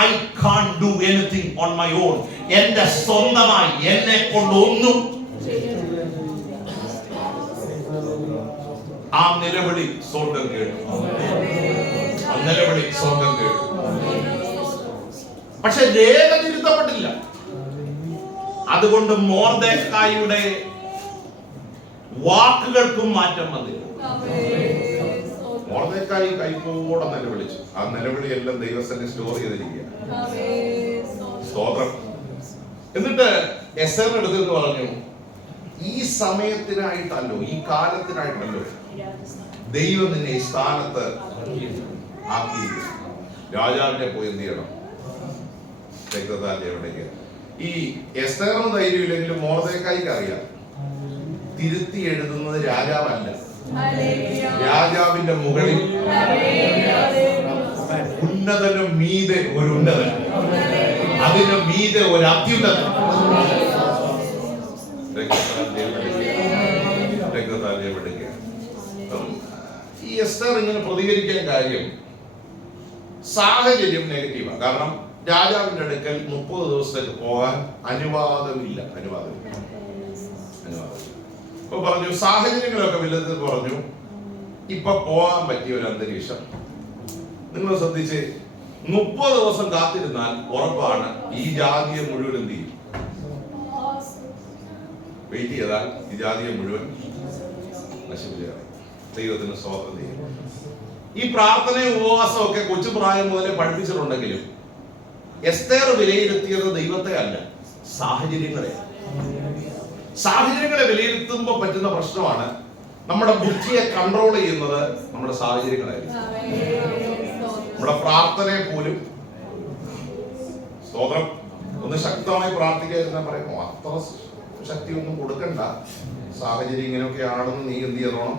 I കാൻ't do anything on my own. എന്റെ സ്വന്തമായി എന്നെ കൊണ്ടൊന്നും. ആ നിലവിളി സ്വർഗം കേട്ടു, ആ നിലവിളി സ്വർഗം കേട്ടു. പക്ഷെ രേഖ തിരുത്തപ്പെട്ടില്ല. അതുകൊണ്ട് മൊർദെഖായിയുടെ വാക്കുകൾക്കും മാറ്റം വന്നില്ല. മൊർദെഖായി കൈപ്പോടെ നിലവിളിച്ചു. ആ നിലവിളി എല്ലാം ദൈവസന്നിധിയിൽ സ്റ്റോർ ചെയ്തിരിക്കുക. സ്തോത്രം. എന്നിട്ട് എസ്തേറിന്റെ അടുത്ത് എന്ന് പറഞ്ഞു, ഈ സമയത്തിനായിട്ടല്ലോ, ഈ കാലത്തിനായിട്ടല്ലോ ദൈവം നിന്നെ ഈ സ്ഥാനത്ത് ആക്കിയിരിക്കുന്നു. രാജാവിനെ പോയി എന്ത് ചെയ്യണം? എവിടേക്ക്? ഈ എസ്തേറിന് ധൈര്യമില്ലെങ്കിലും മൊർദെഖായിക്ക് അറിയാം, തിരുത്തി എഴുതുന്നത് രാജാവല്ല, രാജാവിന്റെ മുകളിൽ ഉന്നതനും മീതെ ഒരു ഉന്നതൻ, അതിന് മീതെ ഒരു അത്യുന്നതൻ. ഈ എസ്തേർ ഇങ്ങനെ പ്രതികരിക്കാൻ കാര്യം, സാഹചര്യം നെഗറ്റീവാണ്. കാരണം രാജാവിന്റെ അടുക്കൽ 30 ദിവസത്തേക്ക് പോകാൻ അനുവാദമില്ല. ഇപ്പൊ പറഞ്ഞു സാഹചര്യങ്ങളൊക്കെ വലുത് പറഞ്ഞു, ഇപ്പൊ പോകാൻ പറ്റിയ ഒരു അന്തരീക്ഷം. നിങ്ങൾ ശ്രദ്ധിച്ച്, 30 ദിവസം കാത്തിരുന്നാൽ ഉറപ്പാണ് ഈ ജാതിയെ മുഴുവൻ എന്ത് ചെയ്യും? വെയിറ്റ് ചെയ്താൽ ഈ ജാതിയെ മുഴുവൻ നശിപ്പിച്ചു. ദൈവത്തിന് സ്തോത്രം ചെയ്യും. ഈ പ്രാർത്ഥനയും ഉപവാസവും ഒക്കെ കൊച്ചു പ്രായം മുതലേ പഠിപ്പിച്ചിട്ടുണ്ടെങ്കിലും എസ്തേർ വിലയിരുത്തിയത് ദൈവത്തെ അല്ല, സാഹചര്യങ്ങളെ. സാഹചര്യങ്ങളെ വിലയിരുത്തുമ്പോൾ പറ്റുന്ന പ്രശ്നമാണ്, നമ്മുടെ ബുദ്ധിയെ കൺട്രോൾ ചെയ്യുന്നത് നമ്മുടെ സാഹചര്യങ്ങളായിരിക്കും. നമ്മുടെ പ്രാർത്ഥനയെ പോലും സ്തോത്രം ഒന്ന് ശക്തമായി പ്രാർത്ഥിക്കാൻ പറയുമോ, അത്ര ശക്തി ഒന്നും കൊടുക്കണ്ട, സാഹചര്യം ഇങ്ങനെയൊക്കെ ആണെന്ന് നീ എന്ത് ചെയ്യണം.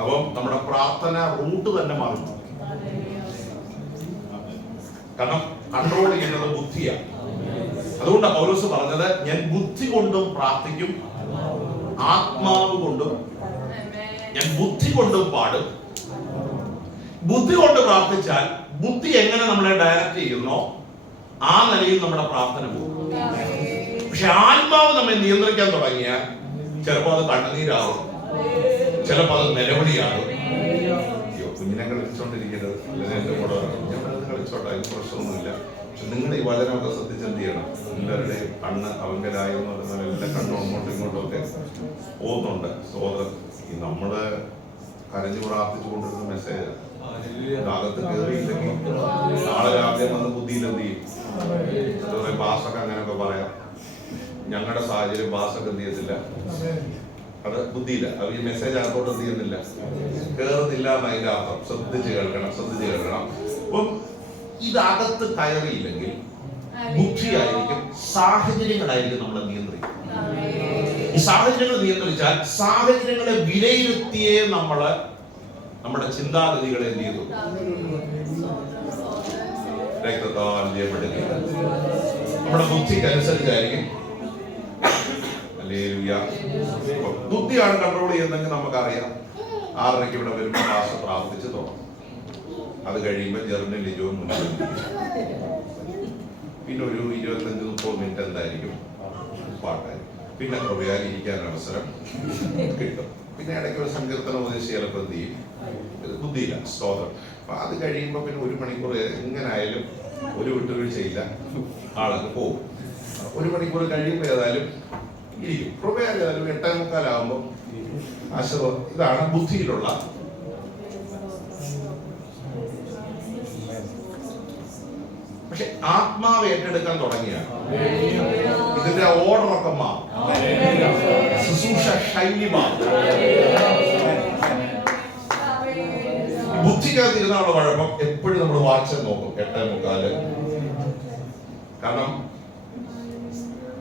അപ്പം നമ്മുടെ പ്രാർത്ഥന റൂട്ട് തന്നെ മാറും. കാരണം കൺട്രോൾ ചെയ്യുന്നത് ബുദ്ധിയാണ്. അതുകൊണ്ടാണ് പൗലോസ് പറഞ്ഞത്, ഞാൻ ബുദ്ധി കൊണ്ടും പ്രാർത്ഥിക്കും, ആത്മാവ് കൊണ്ടും, ഞാൻ ബുദ്ധി കൊണ്ടും പാടും. ബുദ്ധി കൊണ്ട് പ്രാർത്ഥിച്ചാൽ ബുദ്ധി എങ്ങനെ നമ്മളെ ഡയറക്റ്റ് ചെയ്യുന്നോ ആ നിലയിൽ നമ്മുടെ പ്രാർത്ഥന പോകും. പക്ഷെ ആത്മാവ് നമ്മെ നിയന്ത്രിക്കാൻ തുടങ്ങിയാൽ ചിലപ്പോൾ അത് കണ്ണുനീരാകും, ചിലപ്പോൾ അത് നിലവിളിയാകും. കുഞ്ഞിനെ കളിച്ചോണ്ടിരിക്കരുത്, അല്ലെങ്കിൽ എന്റെ കൂടെ കളിച്ചോട്ടെ, അതിന് പ്രശ്നമൊന്നുമില്ല. പക്ഷെ നിങ്ങൾ ഈ വചനമൊക്കെ ശ്രദ്ധിച്ച് എന്ത് ചെയ്യണം? എല്ലാവരുടെയും കണ്ണ് അവങ്കലായി എന്ന് പറയുന്ന എല്ലാ കണ്ണും അങ്ങോട്ടും ഇങ്ങോട്ടും ഒക്കെ പോകുന്നുണ്ട്. സോദരൻ, ഈ നമ്മള് കരഞ്ഞു പ്രാർത്ഥിച്ചു കൊണ്ടിരുന്ന മെസ്സേജ് അകത്ത് കയറിയില്ലെങ്കിൽ നാളെ രാവിലെ വന്ന് ബുദ്ധിയിൽ എന്ത് ചെയ്യും? ഭാഷക്ക് അങ്ങനെയൊക്കെ പറയാം. ഞങ്ങളുടെ സാഹചര്യം ഭാഷക്ക് എന്ത് ചെയ്യത്തില്ല, അത് ബുദ്ധിയില്ല. അത് ഈ മെസ്സേജ് അകത്തോട്ട് എന്ത് ചെയ്യുന്നില്ല, കേറുന്നില്ല എന്ന് അതിന്റെ അർത്ഥം. ശ്രദ്ധിച്ച് കേൾക്കണം. അപ്പം ഇതകത്ത് കയറിയില്ലെങ്കിൽ ബുദ്ധിയായിരിക്കും, സാഹചര്യങ്ങളായിരിക്കും നമ്മളെ നിയന്ത്രിക്കും. ഈ സാഹചര്യങ്ങൾ നിയന്ത്രിച്ചാൽ സാഹചര്യങ്ങളെ വിലയിരുത്തിയേ നമ്മള് നമ്മുടെ ചിന്താഗതികളെ എന്ത് ചെയ്തു. രക്തത്താൽ ജയപ്പെടുകയില്ല. നമ്മുടെ ബുദ്ധിക്ക് അനുസരിച്ചായിരിക്കും. ഹല്ലേലൂയ. ബുദ്ധിയാണ് കൺട്രോൾ ചെയ്യുന്നതെങ്കിൽ നമുക്കറിയാം. 6:30 ഇവിടെ വരുമ്പോൾ ഭാഷ പ്രാർത്ഥിച്ച് തുടങ്ങും. അത് കഴിയുമ്പോൾ ജെറിനും ലിജോയും മുന്നിൽ, പിന്നെ ഒരു 25-30 മിനിറ്റ് എന്തായിരിക്കും പാട്ടായിരിക്കും. പിന്നെ കൃപയാൽ ഇരിക്കാൻ അവസരം കിട്ടും. പിന്നെ ഇടയ്ക്ക് ഒരു സങ്കീർത്തനം ഉപദേശിച്ച് ചിലപ്പോൾ എന്ത് ചെയ്യും, ബുദ്ധിയില്ല, സ്തോത്രം. അപ്പൊ അത് കഴിയുമ്പോൾ പിന്നെ 1 മണിക്കൂർ എങ്ങനായാലും ഒരു വിട്ടുവീഴ്ചയില്ല, ആളൊക്കെ പോകും. 1 മണിക്കൂർ കഴിയുമ്പോൾ ഏതായാലും ഇരിക്കും. കൃപയാൽ ഏതായാലും 8:45 ആശീർവാദം. ഇതാണ് ബുദ്ധിയിലുള്ള. പക്ഷെ ആത്മാവ് ഏറ്റെടുക്കാൻ തുടങ്ങിയാണ് ഇതിന്റെ ഓർഡറൊക്കെ മാറും, ശുശ്രൂഷ ശൈലി മാറും. ബുദ്ധിക്കകത്തിരുന്നുള്ള കുഴപ്പം എപ്പോഴും നമ്മൾ വാച്ച് നോക്കും 8:45. കാരണം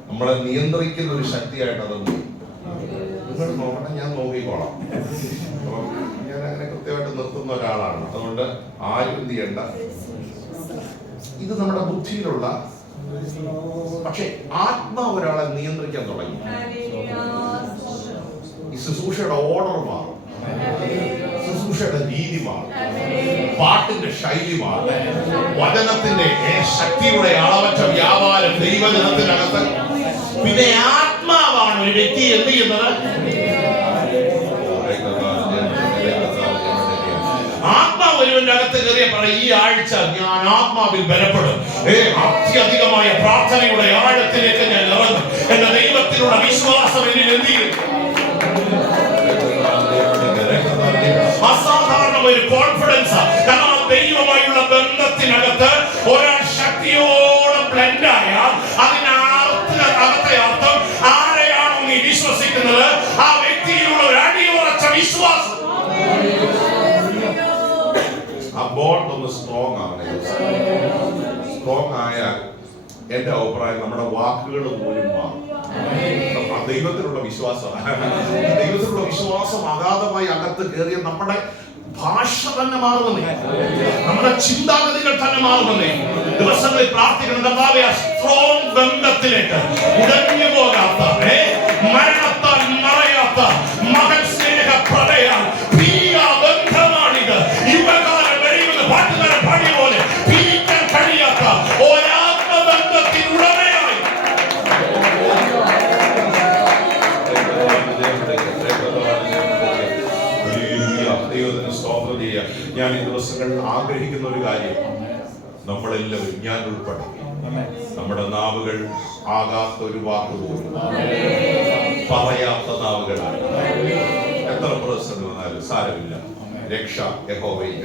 നമ്മളെ നിയന്ത്രിക്കുന്ന ഒരു ശക്തിയായിട്ട് അത് നിങ്ങൾ നോക്കണം, ഞാൻ നോക്കിക്കോളാം. അപ്പം ഞാൻ അങ്ങനെ കൃത്യമായിട്ട് നിർത്തുന്ന ഒരാളാണ്. അതുകൊണ്ട് ആരും എന്ത് ചെയ്യണ്ട. ഇത് നമ്മുടെ ബുദ്ധിയിലുള്ള. പക്ഷെ ആത്മാവ് ഒരാളെ നിയന്ത്രിക്കാൻ തുടങ്ങി. ഈ ശുശ്രൂഷയുടെ ഓർഡർ മാറും, ശുശ്രൂഷയുടെ രീതി മാറും, പാട്ടിന്റെ ശൈലി മാറും, വചനത്തിന്റെ ശക്തിയുടെ അളവറ്റ വ്യാപാരം ദൈവജനത്തിനകത്ത്. പിന്നെ ആത്മാവാണ് ഒരു വ്യക്തി എന്ത് ചെയ്യുന്നത്. ആത്മാവ് ഒരുവന്റെ അകത്ത് കയറിയ പറയും, ഈ ആഴ്ച ഞാൻ ആത്മാവിൽ ബലപ്പെടും. അത്യധികമായ പ്രാർത്ഥനയുടെ ആഴത്തിലേക്ക് ഞാൻ ഇറങ്ങും. എന്റെ ദൈവത്തിലുള്ള വിശ്വാസം എന്നിൽ എന്ത് ചെയ്യും. അസാധാരണമായ ഒരു കോൺഫിഡൻസ്. കാരണം ദൈവമായുള്ള ബന്ധത്തിനകത്ത് ഒരാൾ ശക്തിയോടെ ബ്ലെൻഡ് ആയാൽ അതിനകത്തെ അർത്ഥം ആരെയാണോ നീ വിശ്വസിക്കുന്നത് ആ വ്യക്തിയിലുള്ള ഒരു അടിയുറച്ച വിശ്വാസം. ആ ബോണ്ട് ഒന്ന് സ്ട്രോങ് ആവണേ. സ്ട്രോങ് ആയാൽ എന്റെ അഭിപ്രായം നമ്മുടെ വാക്കുകൾ പോലും മാറും. ദൈവത്തിലുള്ള വിശ്വാസം, ദൈവത്തിലുള്ള വിശ്വാസം അഗാധമായി അകത്ത് കയറിയ നമ്മുടെ ഭാഷ തന്നെ മാറുന്നേ, നമ്മുടെ ചിന്താഗതികൾ തന്നെ മാറുന്നേ. ദിവസങ്ങളിൽ പ്രാർത്ഥിക്കണം, കർത്താവേ ആ സ്ട്രോങ് ബന്ധത്തിലേക്ക് ഉടഞ്ഞു പോകാത്ത, മരണത്താൽ മറയാത്ത മകൻ സ്നേഹ പ്രളയാൽ ബന്ധമാണിത്. യുവകാലം വരെയുള്ള പാട്ടുകാരൻ പാടിയ പോലെ പിരിക്കാൻ കഴിയാത്ത ഒരാത്മബന്ധത്തിനുടമയായി ദൈവത്തിന് സ്തോത്രം ചെയ്യുക. ഞാൻ ഈ ദിവസങ്ങളിൽ ആഗ്രഹിക്കുന്ന ഒരു കാര്യം, നമ്മളെല്ലാവരും, ഞാൻ ഉൾപ്പെടെ, നമ്മുടെ നാവുകൾ ആകാത്ത ഒരു വാക്ക് പോലും പറയാത്ത നാവുകളാണ്. എത്ര പ്രശ്നം വന്നാലും സാരമില്ല, രക്ഷ യഹോവയിൽ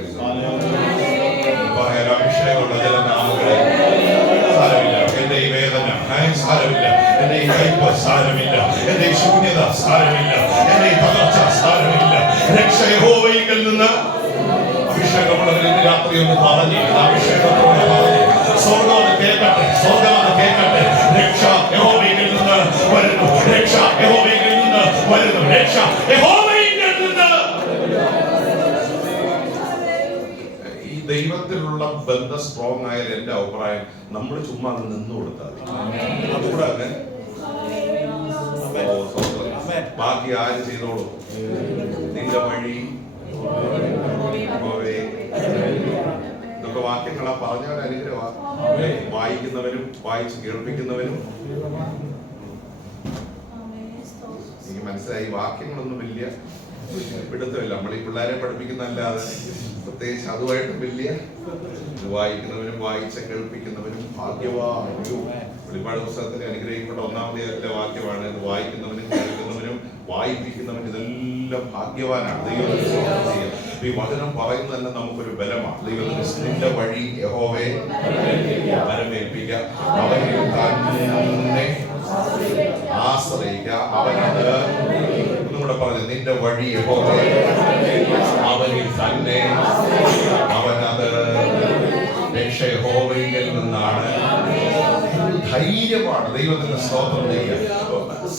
പറയാൻ അഭിഷേകമുള്ള ചില നാവുകളെ സാരമില്ല. എന്റെ ഈ വേദന സാരമില്ല, എന്റെ ഈ കയ്പ് സാരമില്ല, എന്റെ ഈ ശൂന്യത സാരമില്ല, എന്റെ ഈ തകർച്ച സാരമില്ല. രക്ഷ യഹോവയിൽ നിന്ന് അഭിഷേകമുള്ളവർ ഇന്ന് രാത്രി ഒന്ന് പറഞ്ഞു, അഭിഷേകത്തോടെ പറഞ്ഞു, സ്വർഗ്ഗം അത് കേൾക്കട്ടെ, സ്വർഗ്ഗം അത് കേൾക്കട്ടെ. രക്ഷ യഹോവയിൽ നിന്ന് വരുന്നു, രക്ഷ യഹോവയിൽ നിന്ന് വരുന്നു, രക്ഷ യഹോവയിൽ നിന്ന്. ഈ ദൈവത്തിലുള്ള ബന്ധം സ്ട്രോങ് ആയാൽ എന്റെ അഭിപ്രായം നമ്മൾ ചുമ്മാ നിന്ന് കൊടുത്താൽ അതുകൂടെ അങ്ങ് ബാക്കി ആര് ചെയ്തോളൂ. നിന്റെ വഴി ഇതൊക്കെ വാക്യങ്ങളാ പറഞ്ഞവൻ അനുഗ്രഹമാണ്. വായിക്കുന്നവരും വായിച്ച് കേൾപ്പിക്കുന്നവരും. എനിക്ക് മനസ്സിലായി, വാക്യങ്ങളൊന്നും വലിയ പിടുത്തമില്ല. നമ്മൾ ഈ പിള്ളേരെ പഠിപ്പിക്കുന്നല്ലാതെ പ്രത്യേകിച്ച് അതുമായിട്ട് വലിയ. വായിക്കുന്നവരും വായിച്ച കേൾപ്പിക്കുന്നവരും ഭാഗ്യവാൻ. വെളിപ്പാട് പുസ്തകത്തിന്റെ അനുഗ്രഹിക്കപ്പെട്ട 1-ാമത്തെ വാക്യമാണ് ഇത്. വായിക്കുന്നവനും കേൾക്കുന്നവനും വായിപ്പിക്കുന്നവനും ഇതെല്ലാം ഭാഗ്യവാനാണ്. ദൈവത്തിന് സ്തോത്രം ചെയ്യുക. ഈ വചനം പറയുന്നത് തന്നെ നമുക്കൊരു ബലമാണ്. ദൈവത്തിന് നിന്റെ വഴി യഹോവയെ പരമേൽപ്പിക്കുക, അവനിൽ തന്നെ ആശ്രയിക്കുക. അവനത് നമ്മുടെ പറഞ്ഞു, നിന്റെ വഴി യഹോവയെ അവനിൽ തന്നെ, അവനത് രക്ഷ യഹോവയിൽ നിന്നാണ്. ധൈര്യമാണ്. ദൈവത്തിന്റെ സ്തോത്രം ചെയ്യുക.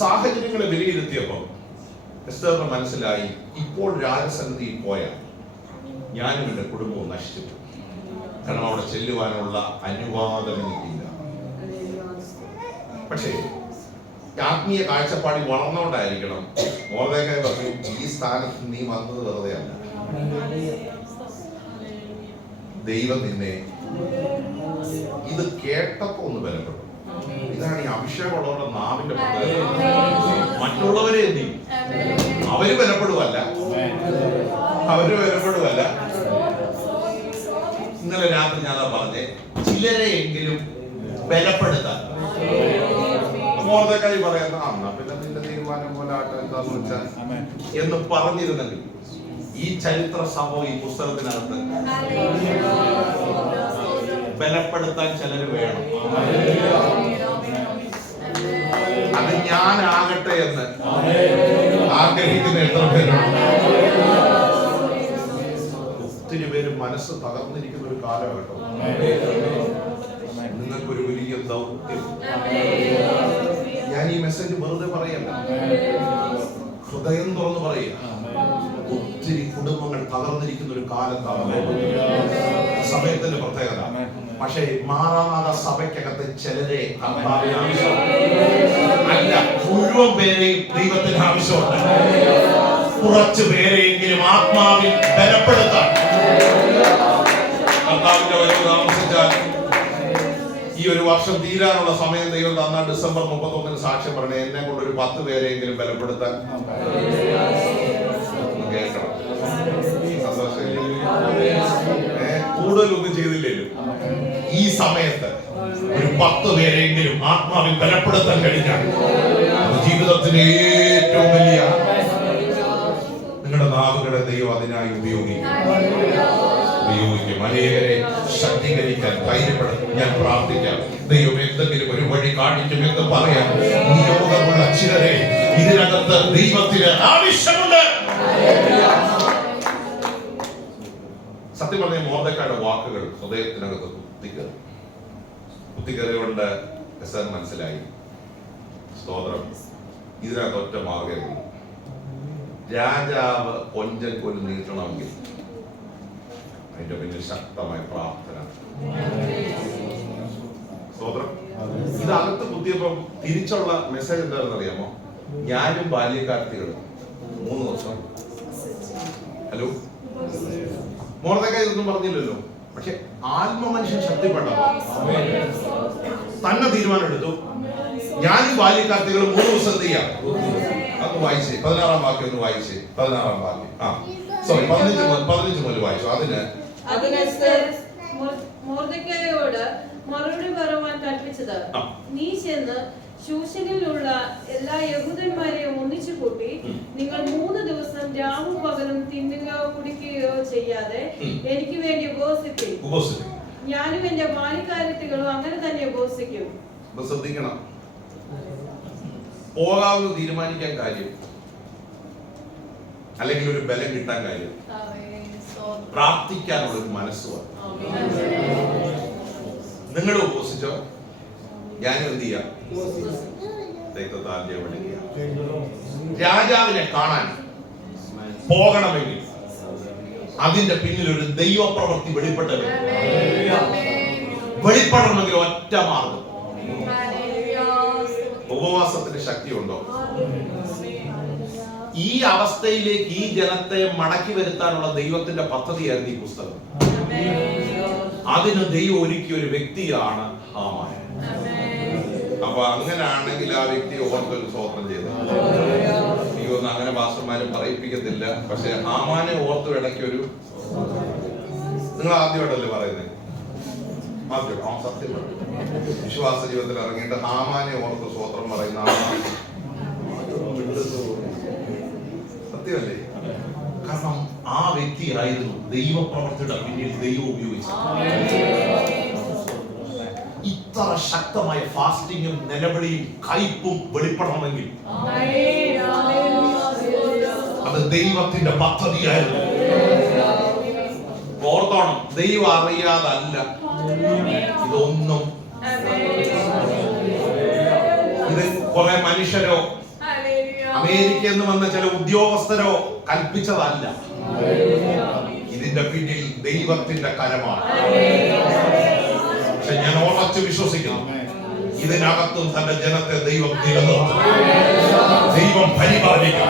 സാഹചര്യങ്ങളെ വിലയിരുത്തിയപ്പോൾ എസ്തേറിന് മനസ്സിലായി, ഇപ്പോൾ രാജസന്നിധിയിൽ പോയാൽ ഞാനും എന്റെ കുടുംബവും നശിച്ചു. കാരണം അവിടെ ചെല്ലുവാനുള്ള അനുവാദം എനിക്കില്ല. പക്ഷേ ആത്മീയ കാഴ്ചപ്പാടി വളർന്നുകൊണ്ടായിരിക്കണം മോർദെഖായി പറഞ്ഞു, ഈ സ്ഥാനത്ത് നീ വന്നത് വെറുതെ അല്ല, ദൈവം നിന്നെ. ഇത് കേട്ടപ്പോ ഒന്ന് ബലപ്പെട്ടു. ഇതാണ് ഈ അഭിഷേകമുള്ളവരുടെ നാവിന്റെ പ്രത്യേകത. മറ്റുള്ളവരെ എന്ത് ചെയ്യും? അവര് ബലപ്പെടുവല്ല. ഇന്നലെ രാത്രി ഞാൻ പറഞ്ഞേ, ചിലരെയെങ്കിലും ബലപ്പെടുത്താൻ. മോർദെഖായി പറയുന്ന അന്നാ പിന്നെ നിന്റെ തീരുമാനം പോലെ ആട്ടെ, എന്താന്ന് വെച്ചാൽ എന്ന് പറഞ്ഞിരുന്നെങ്കിൽ ഈ ചരിത്ര സംഭവം ഈ പുസ്തകത്തിനകത്ത് ബലപ്പെടുത്താൻ ചിലര് വേണം. അത് ഞാനാകട്ടെ എന്ന് ആഗ്രഹിക്കുന്ന എത്ര പേരുണ്ട്? ഒത്തിരി പേര് മനസ്സ് തകർന്നിരിക്കുന്ന ഒരു കാലഘട്ടം. നിങ്ങൾക്കൊരു വലിയ ദൗത്യം. ഞാൻ ഈ മെസ്സേജ് വെറുതെ പറയല്ല, ഹൃദയം തുറന്ന് പറയുക. ഒത്തിരി കുടുംബങ്ങൾ തകർന്നിരിക്കുന്ന ഒരു കാലത്താണ് സമയത്തിന്റെ പ്രത്യേകത. പക്ഷേ മാറാനാഥ സഭയ്ക്കകത്ത് ചിലരെ അല്ല, മുഴുവൻ പേരെയും ദൈവത്തിന് ആവശ്യമുണ്ട്. കുറച്ചു പേരെയെങ്കിലും ആത്മാവിൽ ബലപ്പെടുത്താൻ. കർത്താവിന്റെ വരവ് താമസിച്ചാൽ ഈ ഒരു വർഷം തീരാനുള്ള സമയം ദൈവം തന്ന ഡിസംബർ 31 സാക്ഷ്യം പറഞ്ഞേ, എന്നെ കൊണ്ട് ഒരു 10 പേരെയെങ്കിലും ബലപ്പെടുത്താൻ കേൾക്കണം. കൂടുതലൊന്നും ചെയ്തില്ലേലും ഈ സമയത്ത് ഒരു 10 പേരെങ്കിലും ആത്മാവിൽ ബലപ്പെടുത്താൻ കഴിഞ്ഞാൽ ജീവിതത്തിലെ ഏറ്റവും വലിയ നിങ്ങളുടെ നാവുകളെ ദൈവം അതിനായി ഉപയോഗിക്കും. അനേകരെ ശക്തീകരിക്കാൻ ധൈര്യപ്പെടും. ഞാൻ പ്രാർത്ഥിക്കാം, ദൈവം എന്തെങ്കിലും ഒരു വഴി കാണിക്കുമെന്ന് പറയാം. നിയോഗമുള്ള ചിലരെ ഇതിനകത്ത് ദൈവത്തിന് ആവശ്യമുണ്ട്. സത്യം പറഞ്ഞ മോർദെഖായിയുടെ വാക്കുകൾ ഹൃദയത്തിനകത്ത് കുത്തിക്കറികൊണ്ട് എസ്തർ മനസ്സിലായി. സ്തോത്രം. ഇതിനകത്ത് ഒറ്റ മാർഗ്ഗമേ, രാജാവ് കൊഞ്ചൻ കൊല്ലം നീട്ടണമെങ്കിൽ അതിന്റെ പിന്നിൽ ശക്തമായ പ്രാർത്ഥന. സ്തോത്രം. ഇത് അകത്ത് കുത്തിയപ്പം തിരിച്ചുള്ള മെസ്സേജ് എന്താണെന്ന് അറിയാമോ? ഞാനും ബാല്യക്കാർത്തികളും 3 ദിവസം. ഹലോ, മോർദെഖായി ഇതൊന്നും പറഞ്ഞില്ലല്ലോ. പക്ഷെ ആത്മമനുഷ്യൻ ശക്തിപ്പെട്ടപ്പോ തന്നെ തീരുമാനം എടുത്തു, ഞാനും ബാല്യക്കാർത്തികളും 3 ദിവസം എന്ത് ചെയ്യാം. അത് വായിച്ചേ, 16-ാം വാക്യം ഒന്ന് വായിച്ചേ. 16-ാം വാക്യം. 15 മുതൽ വായിച്ചു. അതിന് മൊർദെഖായിയോട് മറുപടി പറയുവാൻ കൽപ്പിച്ചത്, നീ ചെന്ന് ശൂശനിലുള്ള എല്ലാ യഹൂദന്മാരെയും ഒന്നിച്ചു കൂട്ടി, നിങ്ങൾ 3 ദിവസം രാവും പകലും തിന്നുകയോ കുടിക്കുകയോ ചെയ്യാതെ എനിക്ക് വേണ്ടി ഉപവസിക്കും. ഞാനും എന്റെ ബാല്യക്കാരത്തികളും അങ്ങനെ തന്നെ ഉപവസിക്കും. ശ്രദ്ധിക്കണം, പോകാമെന്ന് തീരുമാനിക്കാൻ കാര്യം, അല്ലെങ്കിൽ ഒരു ബലം കിട്ടാൻ കാര്യം, പ്രാർത്ഥിക്കാനുള്ള ഒരു മനസ്സുമാണ്. നിങ്ങൾ ഉപവസിച്ചോ, ഞാനും എന്ത് ചെയ്യാം? രാജാവിനെ കാണാൻ പോകണമെങ്കിൽ അതിന്റെ പിന്നിൽ ഒരു ദൈവപ്രവൃത്തി വെളിപ്പെടണമെങ്കിൽ ഒറ്റ മാർഗം. ഉപവാസത്തിന് ശക്തിയുണ്ടോ? ഈ അവസ്ഥയിലേക്ക് ഈ ജനത്തെ മടക്കി വരുത്താനുള്ള ദൈവത്തിന്റെ പദ്ധതിയായിരുന്നു ഈ പുസ്തകം. അതിന് ദൈവം ഒരുക്കിയ ഒരു വ്യക്തിയാണ് ഹാമാൻ. അപ്പൊ അങ്ങനെയാണെങ്കിൽ ആ വ്യക്തി ഓർത്തൊരു സ്തോത്രം ചെയ്തത്. എനിക്കൊന്നും അങ്ങനെ പാസ്റ്റർമാരും പറയിപ്പിക്കത്തില്ല. പക്ഷെ ഹാമാനെ ഓർത്തു ഇടയ്ക്കൊരു, നിങ്ങൾ ആദ്യമായിട്ടല്ലേ പറയുന്നത്? ആദ്യം സത്യം വിശ്വാസ ജീവിതത്തിൽ ഇറങ്ങിയിട്ട് ഹാമാനെ ഓർത്ത് സ്തോത്രം പറയുന്ന സത്യമല്ലേ? കാരണം ആ വ്യക്തിയായിരുന്നു ദൈവപ്രവർത്തിയുടെ പിന്നിൽ ദൈവം ഉപയോഗിച്ചത്. ഇത്ര ശക്തമായ ഫാസ്റ്റിങ്ങും നിലവിളിയും കയ്പും വെളിപ്പെടണമെങ്കിൽ അത് ദൈവത്തിന്റെ പദ്ധതിയായിരുന്നു. ഓർത്തോണം, ദൈവം അറിയാതല്ല ഇതൊന്നും. ഇത് കുറെ മനുഷ്യരോ അമേരിക്കയിൽ നിന്ന് വന്ന ചില ഉദ്യോഗസ്ഥരോ കൽപ്പിച്ചതല്ല. ഇത് ഇതിന്റെ പിന്നിൽ ദൈവത്തിന്റെ കരമാണ്. പക്ഷെ ഞാൻ ഉറച്ചു വിശ്വസിക്കുന്നു, ഇതിനകത്തും തന്റെ ജനത്തെ ദൈവം നിലനിർത്തും, ദൈവം പരിപാലിക്കും.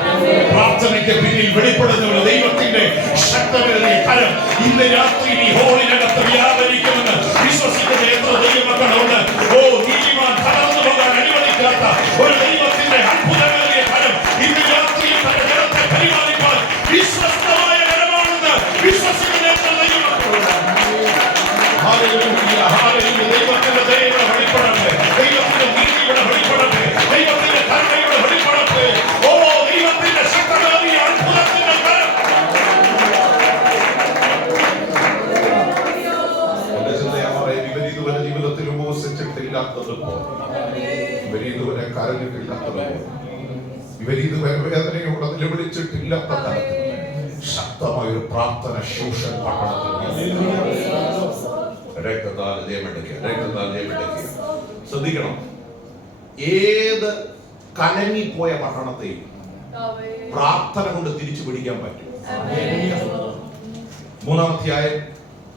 പ്രാർത്ഥനയ്ക്ക് പിന്നിൽ വെളിപ്പെടുന്ന ഒരു ദൈവത്തിന്റെ ശക്തമേറിയ കരം ഇന്ന് രാത്രി ഈ ഹോളിനകത്ത് വ്യാപരിക്കുമെന്ന് വിശ്വസിക്കുന്ന എത്ര ദൈവമക്കളുണ്ട്. ഓ, നീതിമാൻ തകർന്നു പോകാൻ അനുവദിക്കാത്ത ഒരു ദൈവത്തിന്റെ അത്ഭുതമേറിയ കരം ഇന്ന് രാത്രി തന്റെ ജനത്തെ പരിപാലിക്കാൻ വിശ്വസ്തമായ കരമാണെന്ന് വിശ്വസിക്കുന്ന എത്ര ദൈവമക്കളുണ്ട്. Hallelujah, hallelujah. ദൈവത്തിന്റെ ദയയുടെ വെളിപ്പെടട്ടെ, ദൈവത്തിന്റെ നീതിയുടെ വെളിപ്പെടട്ടെ, ദൈവത്തിന്റെ കരുണയുടെ വെളിപ്പെടട്ടെ. ഓ, ദൈവത്തിന്റെ ശക്തമേറിയ അത്ഭുതത്തിന്റെ കരം. എന്റെ ചിന്തയാ പറയും, ഇവരിതുവരെ ജീവിതത്തിൽ ഉപവസിച്ചിട്ടില്ലാത്തതുപോലെ, ഇവരിതുവരെ കരഞ്ഞിട്ടില്ലാത്തതുപോലെ, ഇവരിതുവരെ വേദനയോടെ നിലവിളിച്ചിട്ടില്ലാത്ത തരത്തിൽ ശക്തമായ ഒരു പ്രാർത്ഥന ശൂഷൻ പട്ടണത്തിൽ ശ്രദ്ധിക്കണം. ഏത് കലങ്ങിപ്പോയ പട്ടണത്തെയും പ്രാർത്ഥന കൊണ്ട് തിരിച്ചു പിടിക്കാൻ പറ്റും. 3-ാം അധ്യായം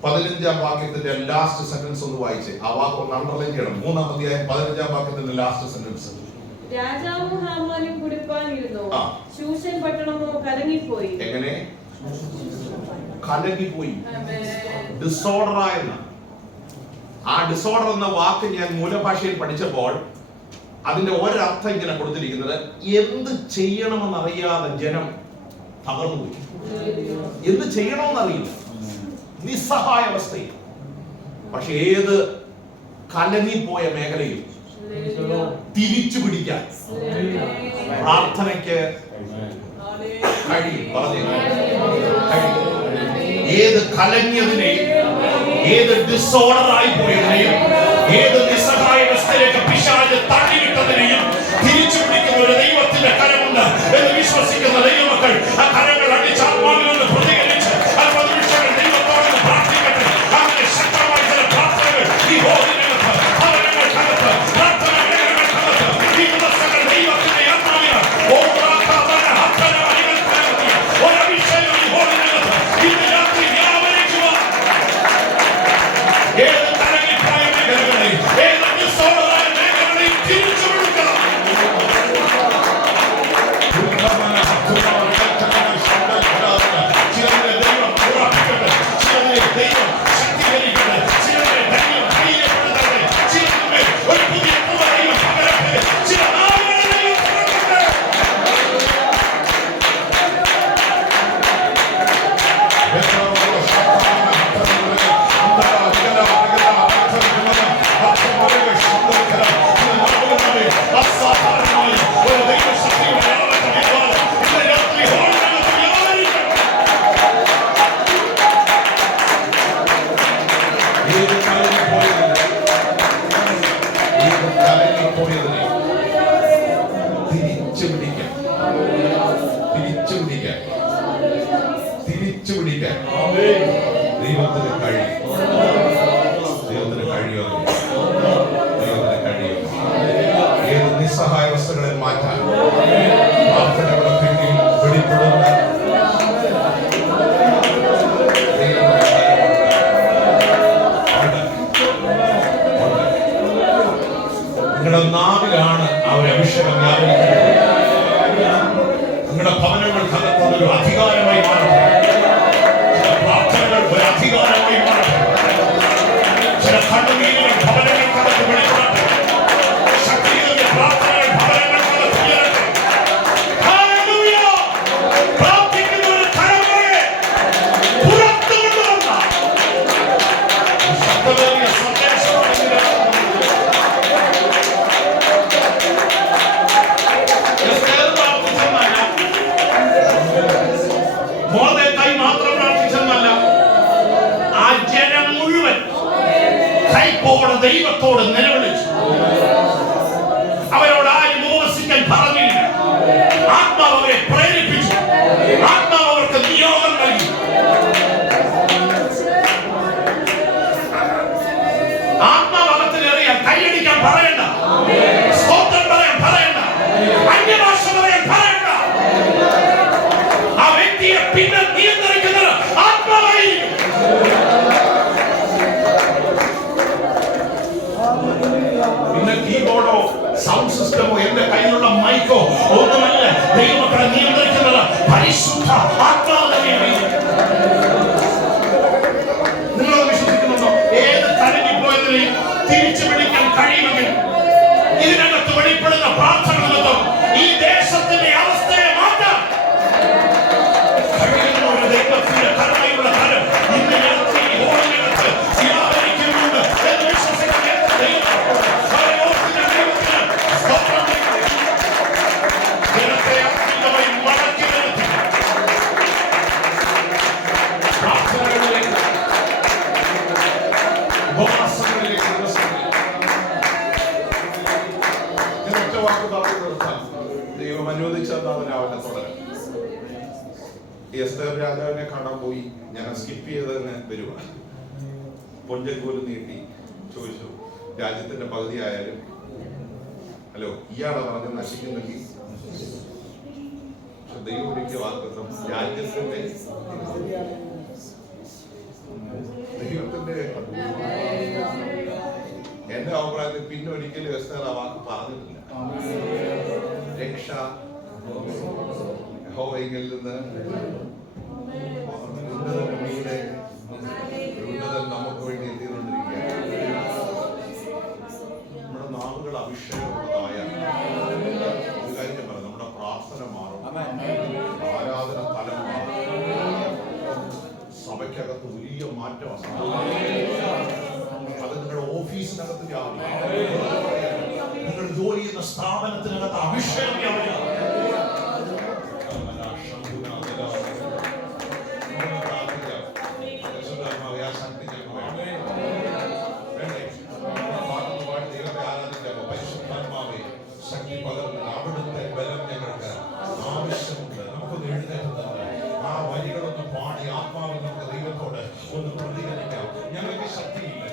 15-ാം വാക്യത്തിന്റെ ലാസ്റ്റ് സെന്റൻസ് ഒന്ന് വായിച്ചേ. ആ വാക്ക് ഒന്ന് അണ്ടർലൈൻ ചെയ്യണം. 3-ാം അധ്യായം 15-ാം വാക്യത്തിന്റെ ലാസ്റ്റ് സെന്റൻസ്. രാജാവും ഹാമാനും കുടിപ്പാനിരുന്നു, ശൂശൻ പട്ടണമോ കലങ്ങിപ്പോയി. എങ്ങനെ കലങ്ങിപ്പോയി? ഡിസോർഡർ ആയെന്ന. ആ ഡിസോർഡർ എന്ന വാക്ക് ഞാൻ മൂലഭാഷയിൽ പഠിച്ചപ്പോൾ അതിന്റെ ഒരർത്ഥം ഇങ്ങനെ കൊടുത്തിരിക്കുന്നത്, എന്ത് ചെയ്യണമെന്നറിയാതെ ജനം തകർന്നുപോയി. എന്ത് ചെയ്യണമെന്നറിയില്ല, നിസ്സഹായ അവസ്ഥയിൽ. പക്ഷെ ഏത് കലങ്ങിപ്പോയ മേഖലയും തിരിച്ചു പിടിക്കാൻ പ്രാർത്ഥനയ്ക്ക് കഴിയും. പറഞ്ഞു, ഏത് കലങ്ങിയതിനെയും, ഏത് ഡിസോർഡർ ആയി പോയതിനെയും, ഏത് നിസ്സഹായ അവസ്ഥയിലേക്ക് പിശാച് തള്ളിവിട്ടതിനെയും തിരിച്ചു പിടിക്കുന്ന ഒരു ദൈവത്തിന്റെ കരമുണ്ട് എന്ന് വിശ്വസിക്കുന്ന ദൈവമക്കൾ ആ കരങ്ങൾ അടിച്ച് ആത്മാവിനോട് പ്രതികരിച്ച് അല്പനിമിഷങ്ങൾ ദൈവത്തോട് പ്രാർത്ഥിക്കട്ടെ. അങ്ങനെ ശക്തമായ ചില പ്രാർത്ഥനകൾ ഈ ഹോളിനകത്ത്, ഭവനങ്ങൾക്കകത്ത്, പ്രാർത്ഥന മേഖലകൾക്കകത്ത് ഈ ദിവസങ്ങൾ ദൈവത്തിന്റെ ആത്മാവിനാൽ ഒരഭിഷേകം ഈ ഹോളിനകത്ത് ഇന്ന് രാത്രി വ്യാപരിക്കുക. ഏത് കലങ്ങിപ്പോയ മേഖലകളെയും, ഏത് നിസ്സോളമായ മേഖലകളെയും തിരിച്ചു വിടുക. ചിലതിനെ ദൈവം ഉറപ്പിക്കട്ടെ, ചിലതിനെ ദൈവം ശക്തീകരിക്കട്ടെ, ചിലതിനെ ദൈവം ധൈര്യപ്പെടുത്തട്ടെ, ചിലതിനെ ഒരു പുതിയ ദൈവം പകരട്ടെ, ചില നാളുകളെ ദൈവം തുറക്കട്ടെ. അസാധാരണമായി ഒരു ദൈവശക്തിയുടെ ഇന്ന് രാത്രി ഹോളിനകത്ത് വ്യാപരിക്കട്ടെ. ഏത് കലങ്ങിപ്പോയതിനെ തിരിച്ചു പിടിക്കാൻ, തിരിച്ചു പിടിക്കാൻ, തിരിച്ചു പിടിക്കാൻ ദൈവത്തിന് കഴിയും. ദൈവത്തിന് കഴിയുമോ? ദൈവത്തിന് കഴിയും. ഏത് നിസ്സഹായ അവസ്ഥകളെ മാറ്റാൻ പ്രാർത്ഥനയുടെ പിന്നിൽ വെളിപ്പെടുന്ന നിങ്ങളുടെ നാവിലാണ് ആ ഒരു അഭിഷേകം വ്യാപരിക്കുന്നത്. നിങ്ങളുടെ ഭവനങ്ങൾക്കകത്ത് ഒരു അധികാരമായി മാറട്ടെ. ചില പ്രാർത്ഥനകൾ ഒരു അധികാരമായി മാറട്ടെ. ചില കണ്ണുനീരുകൾ ഭവനങ്ങൾക്കകത്ത് വെളിപ്പെടട്ടെ. ശക്തിയുടെ പ്രാർത്ഥനകൾ ഭവനങ്ങൾക്കകത്ത് ഉയരട്ടെ. ഹല്ലേലൂയ! പ്രാർത്ഥിക്കുന്ന ഒരു തലമുറയെ പുറത്തു കൊണ്ടുവന്ന ശക്തമായ സന്ദേശമാണ് ഇതിന്. മാത്രം പ്രാർത്ഥിച്ചെന്നല്ല, ആ ജനം മുഴുവൻ കൈപ്പോ കീബോർഡോ സൗണ്ട് സിസ്റ്റമോ എന്റെ കയ്യിലുള്ള മൈക്കോ ഒന്നുമല്ല ദൈവമക്കളെ നിയന്ത്രിക്കുന്നത് പരിശുദ്ധ ആത്മാവ് തന്നെയാണ്. നിങ്ങൾ വിശ്വസിക്കുന്നുണ്ടോ? ഏത് കരഞ്ഞിപ്പോയതിനെയും തിരിച്ചു പിടിക്കാൻ കഴിയുമെങ്കിൽ ഇതിനകത്ത് വെളിപ്പെടുന്ന പ്രാർത്ഥന നിമിത്തം ഈ ദേശത്തിന്റെ അവസ്ഥയെ മാറ്റാം. കഴിയുന്ന ഒരു ദൈവത്തിന്റെ കരുണയുള്ള കാലം ഇന്ന് രാത്രി ഈ ഹോളിനകത്ത് വ്യാപരിക്കുന്നുണ്ട് എന്ന് വിശ്വസിക്കുന്ന ജനത്തെ ആത്മീയമായി മടക്കി നിർത്തി പ്രാർത്ഥനകളിലേക്ക് ഉപവാസങ്ങളിലേക്ക് ദൈവം അനുവദിച്ചാൽ അവനെ തുടരാം. എസ്തേർ രാജാവിനെ കാണാൻ പോയി. ഞാൻ സ്കിപ്പ് ചെയ്തതിന് വരുക. പൊഞ്ചക്കോല് നീട്ടി ചോദിച്ചു, രാജ്യത്തിന്റെ പകുതി ആയാലും ഹലോ ഇയാളെ പറഞ്ഞ് നശിക്കുന്നെങ്കിൽ ദൈവം ഒരിക്കൽ വാർത്തം രാജ്യത്തിന്റെ ദൈവത്തിന്റെ എന്റെ അഭിപ്രായത്തിൽ പിന്നെ ഒരിക്കലും എസ്തേർ ആ വാക്ക് പറഞ്ഞിട്ടില്ല. രക്ഷ യഹോവയിൽ നിന്ന് ഉന്നതൻ നമുക്ക് വേണ്ടി എത്തിക്കൊണ്ടിരിക്കുകയാണ്. നമ്മുടെ നാവുകൾ അഭിഷേകമുള്ളതായ ഒരു കാര്യം പറയാം, നമ്മുടെ പ്രാർത്ഥന മാറും, ആരാധന തലം മാറും, സഭയ്ക്കകത്ത് വലിയ മാറ്റമാണ്. അത് നിങ്ങളുടെ ഓഫീസിനകത്ത് നിങ്ങൾ ജോലി ചെയ്യുന്ന സ്ഥാപനത്തിനകത്ത് അഭിഷേകം ശക്തി പകർന്ന് അവിടുത്തെ ബലം ഞങ്ങൾക്ക് ആവശ്യമുണ്ട്. നമുക്കൊന്ന് എഴുന്നേറ്റ് ആ വരികളൊന്ന് പാടി ആത്മാവിൽ നമുക്ക് ദൈവത്തോട് ഒന്ന് പ്രതികരിക്കാം. ഞങ്ങൾക്ക് ശക്തിയില്ല,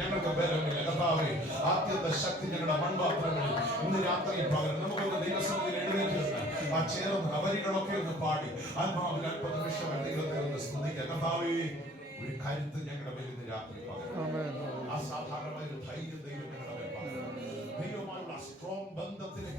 ഞങ്ങൾക്ക് ബലമില്ല കർത്താവേ, ആദ്യത്തെ ശക്തി ഞങ്ങളുടെ മൺപാത്രങ്ങളിൽ ഇന്ന് രാത്രി പകരം നമുക്കൊന്ന് ദൈവസന്നിധിയിൽ എഴുന്നേറ്റ് ആ ചേർന്ന് വരികളൊക്കെ ഒന്ന് പാടി ആത്മാവിൽ അല്പ നിമിഷം ദൈവത്തെ ഒന്ന് സ്തുതിക്കാം. കർത്താവേ, ഒരു കരുത്ത് ഞങ്ങളുടെ മേൽ ഇന്ന് രാത്രി പകരം, അസാധാരണമായ ഒരു ധൈര്യം ദൈവം ഞങ്ങളുടെ മേൽ പകരം, ദൈവമായുള്ള സ്ട്രോങ് ബന്ധത്തിന്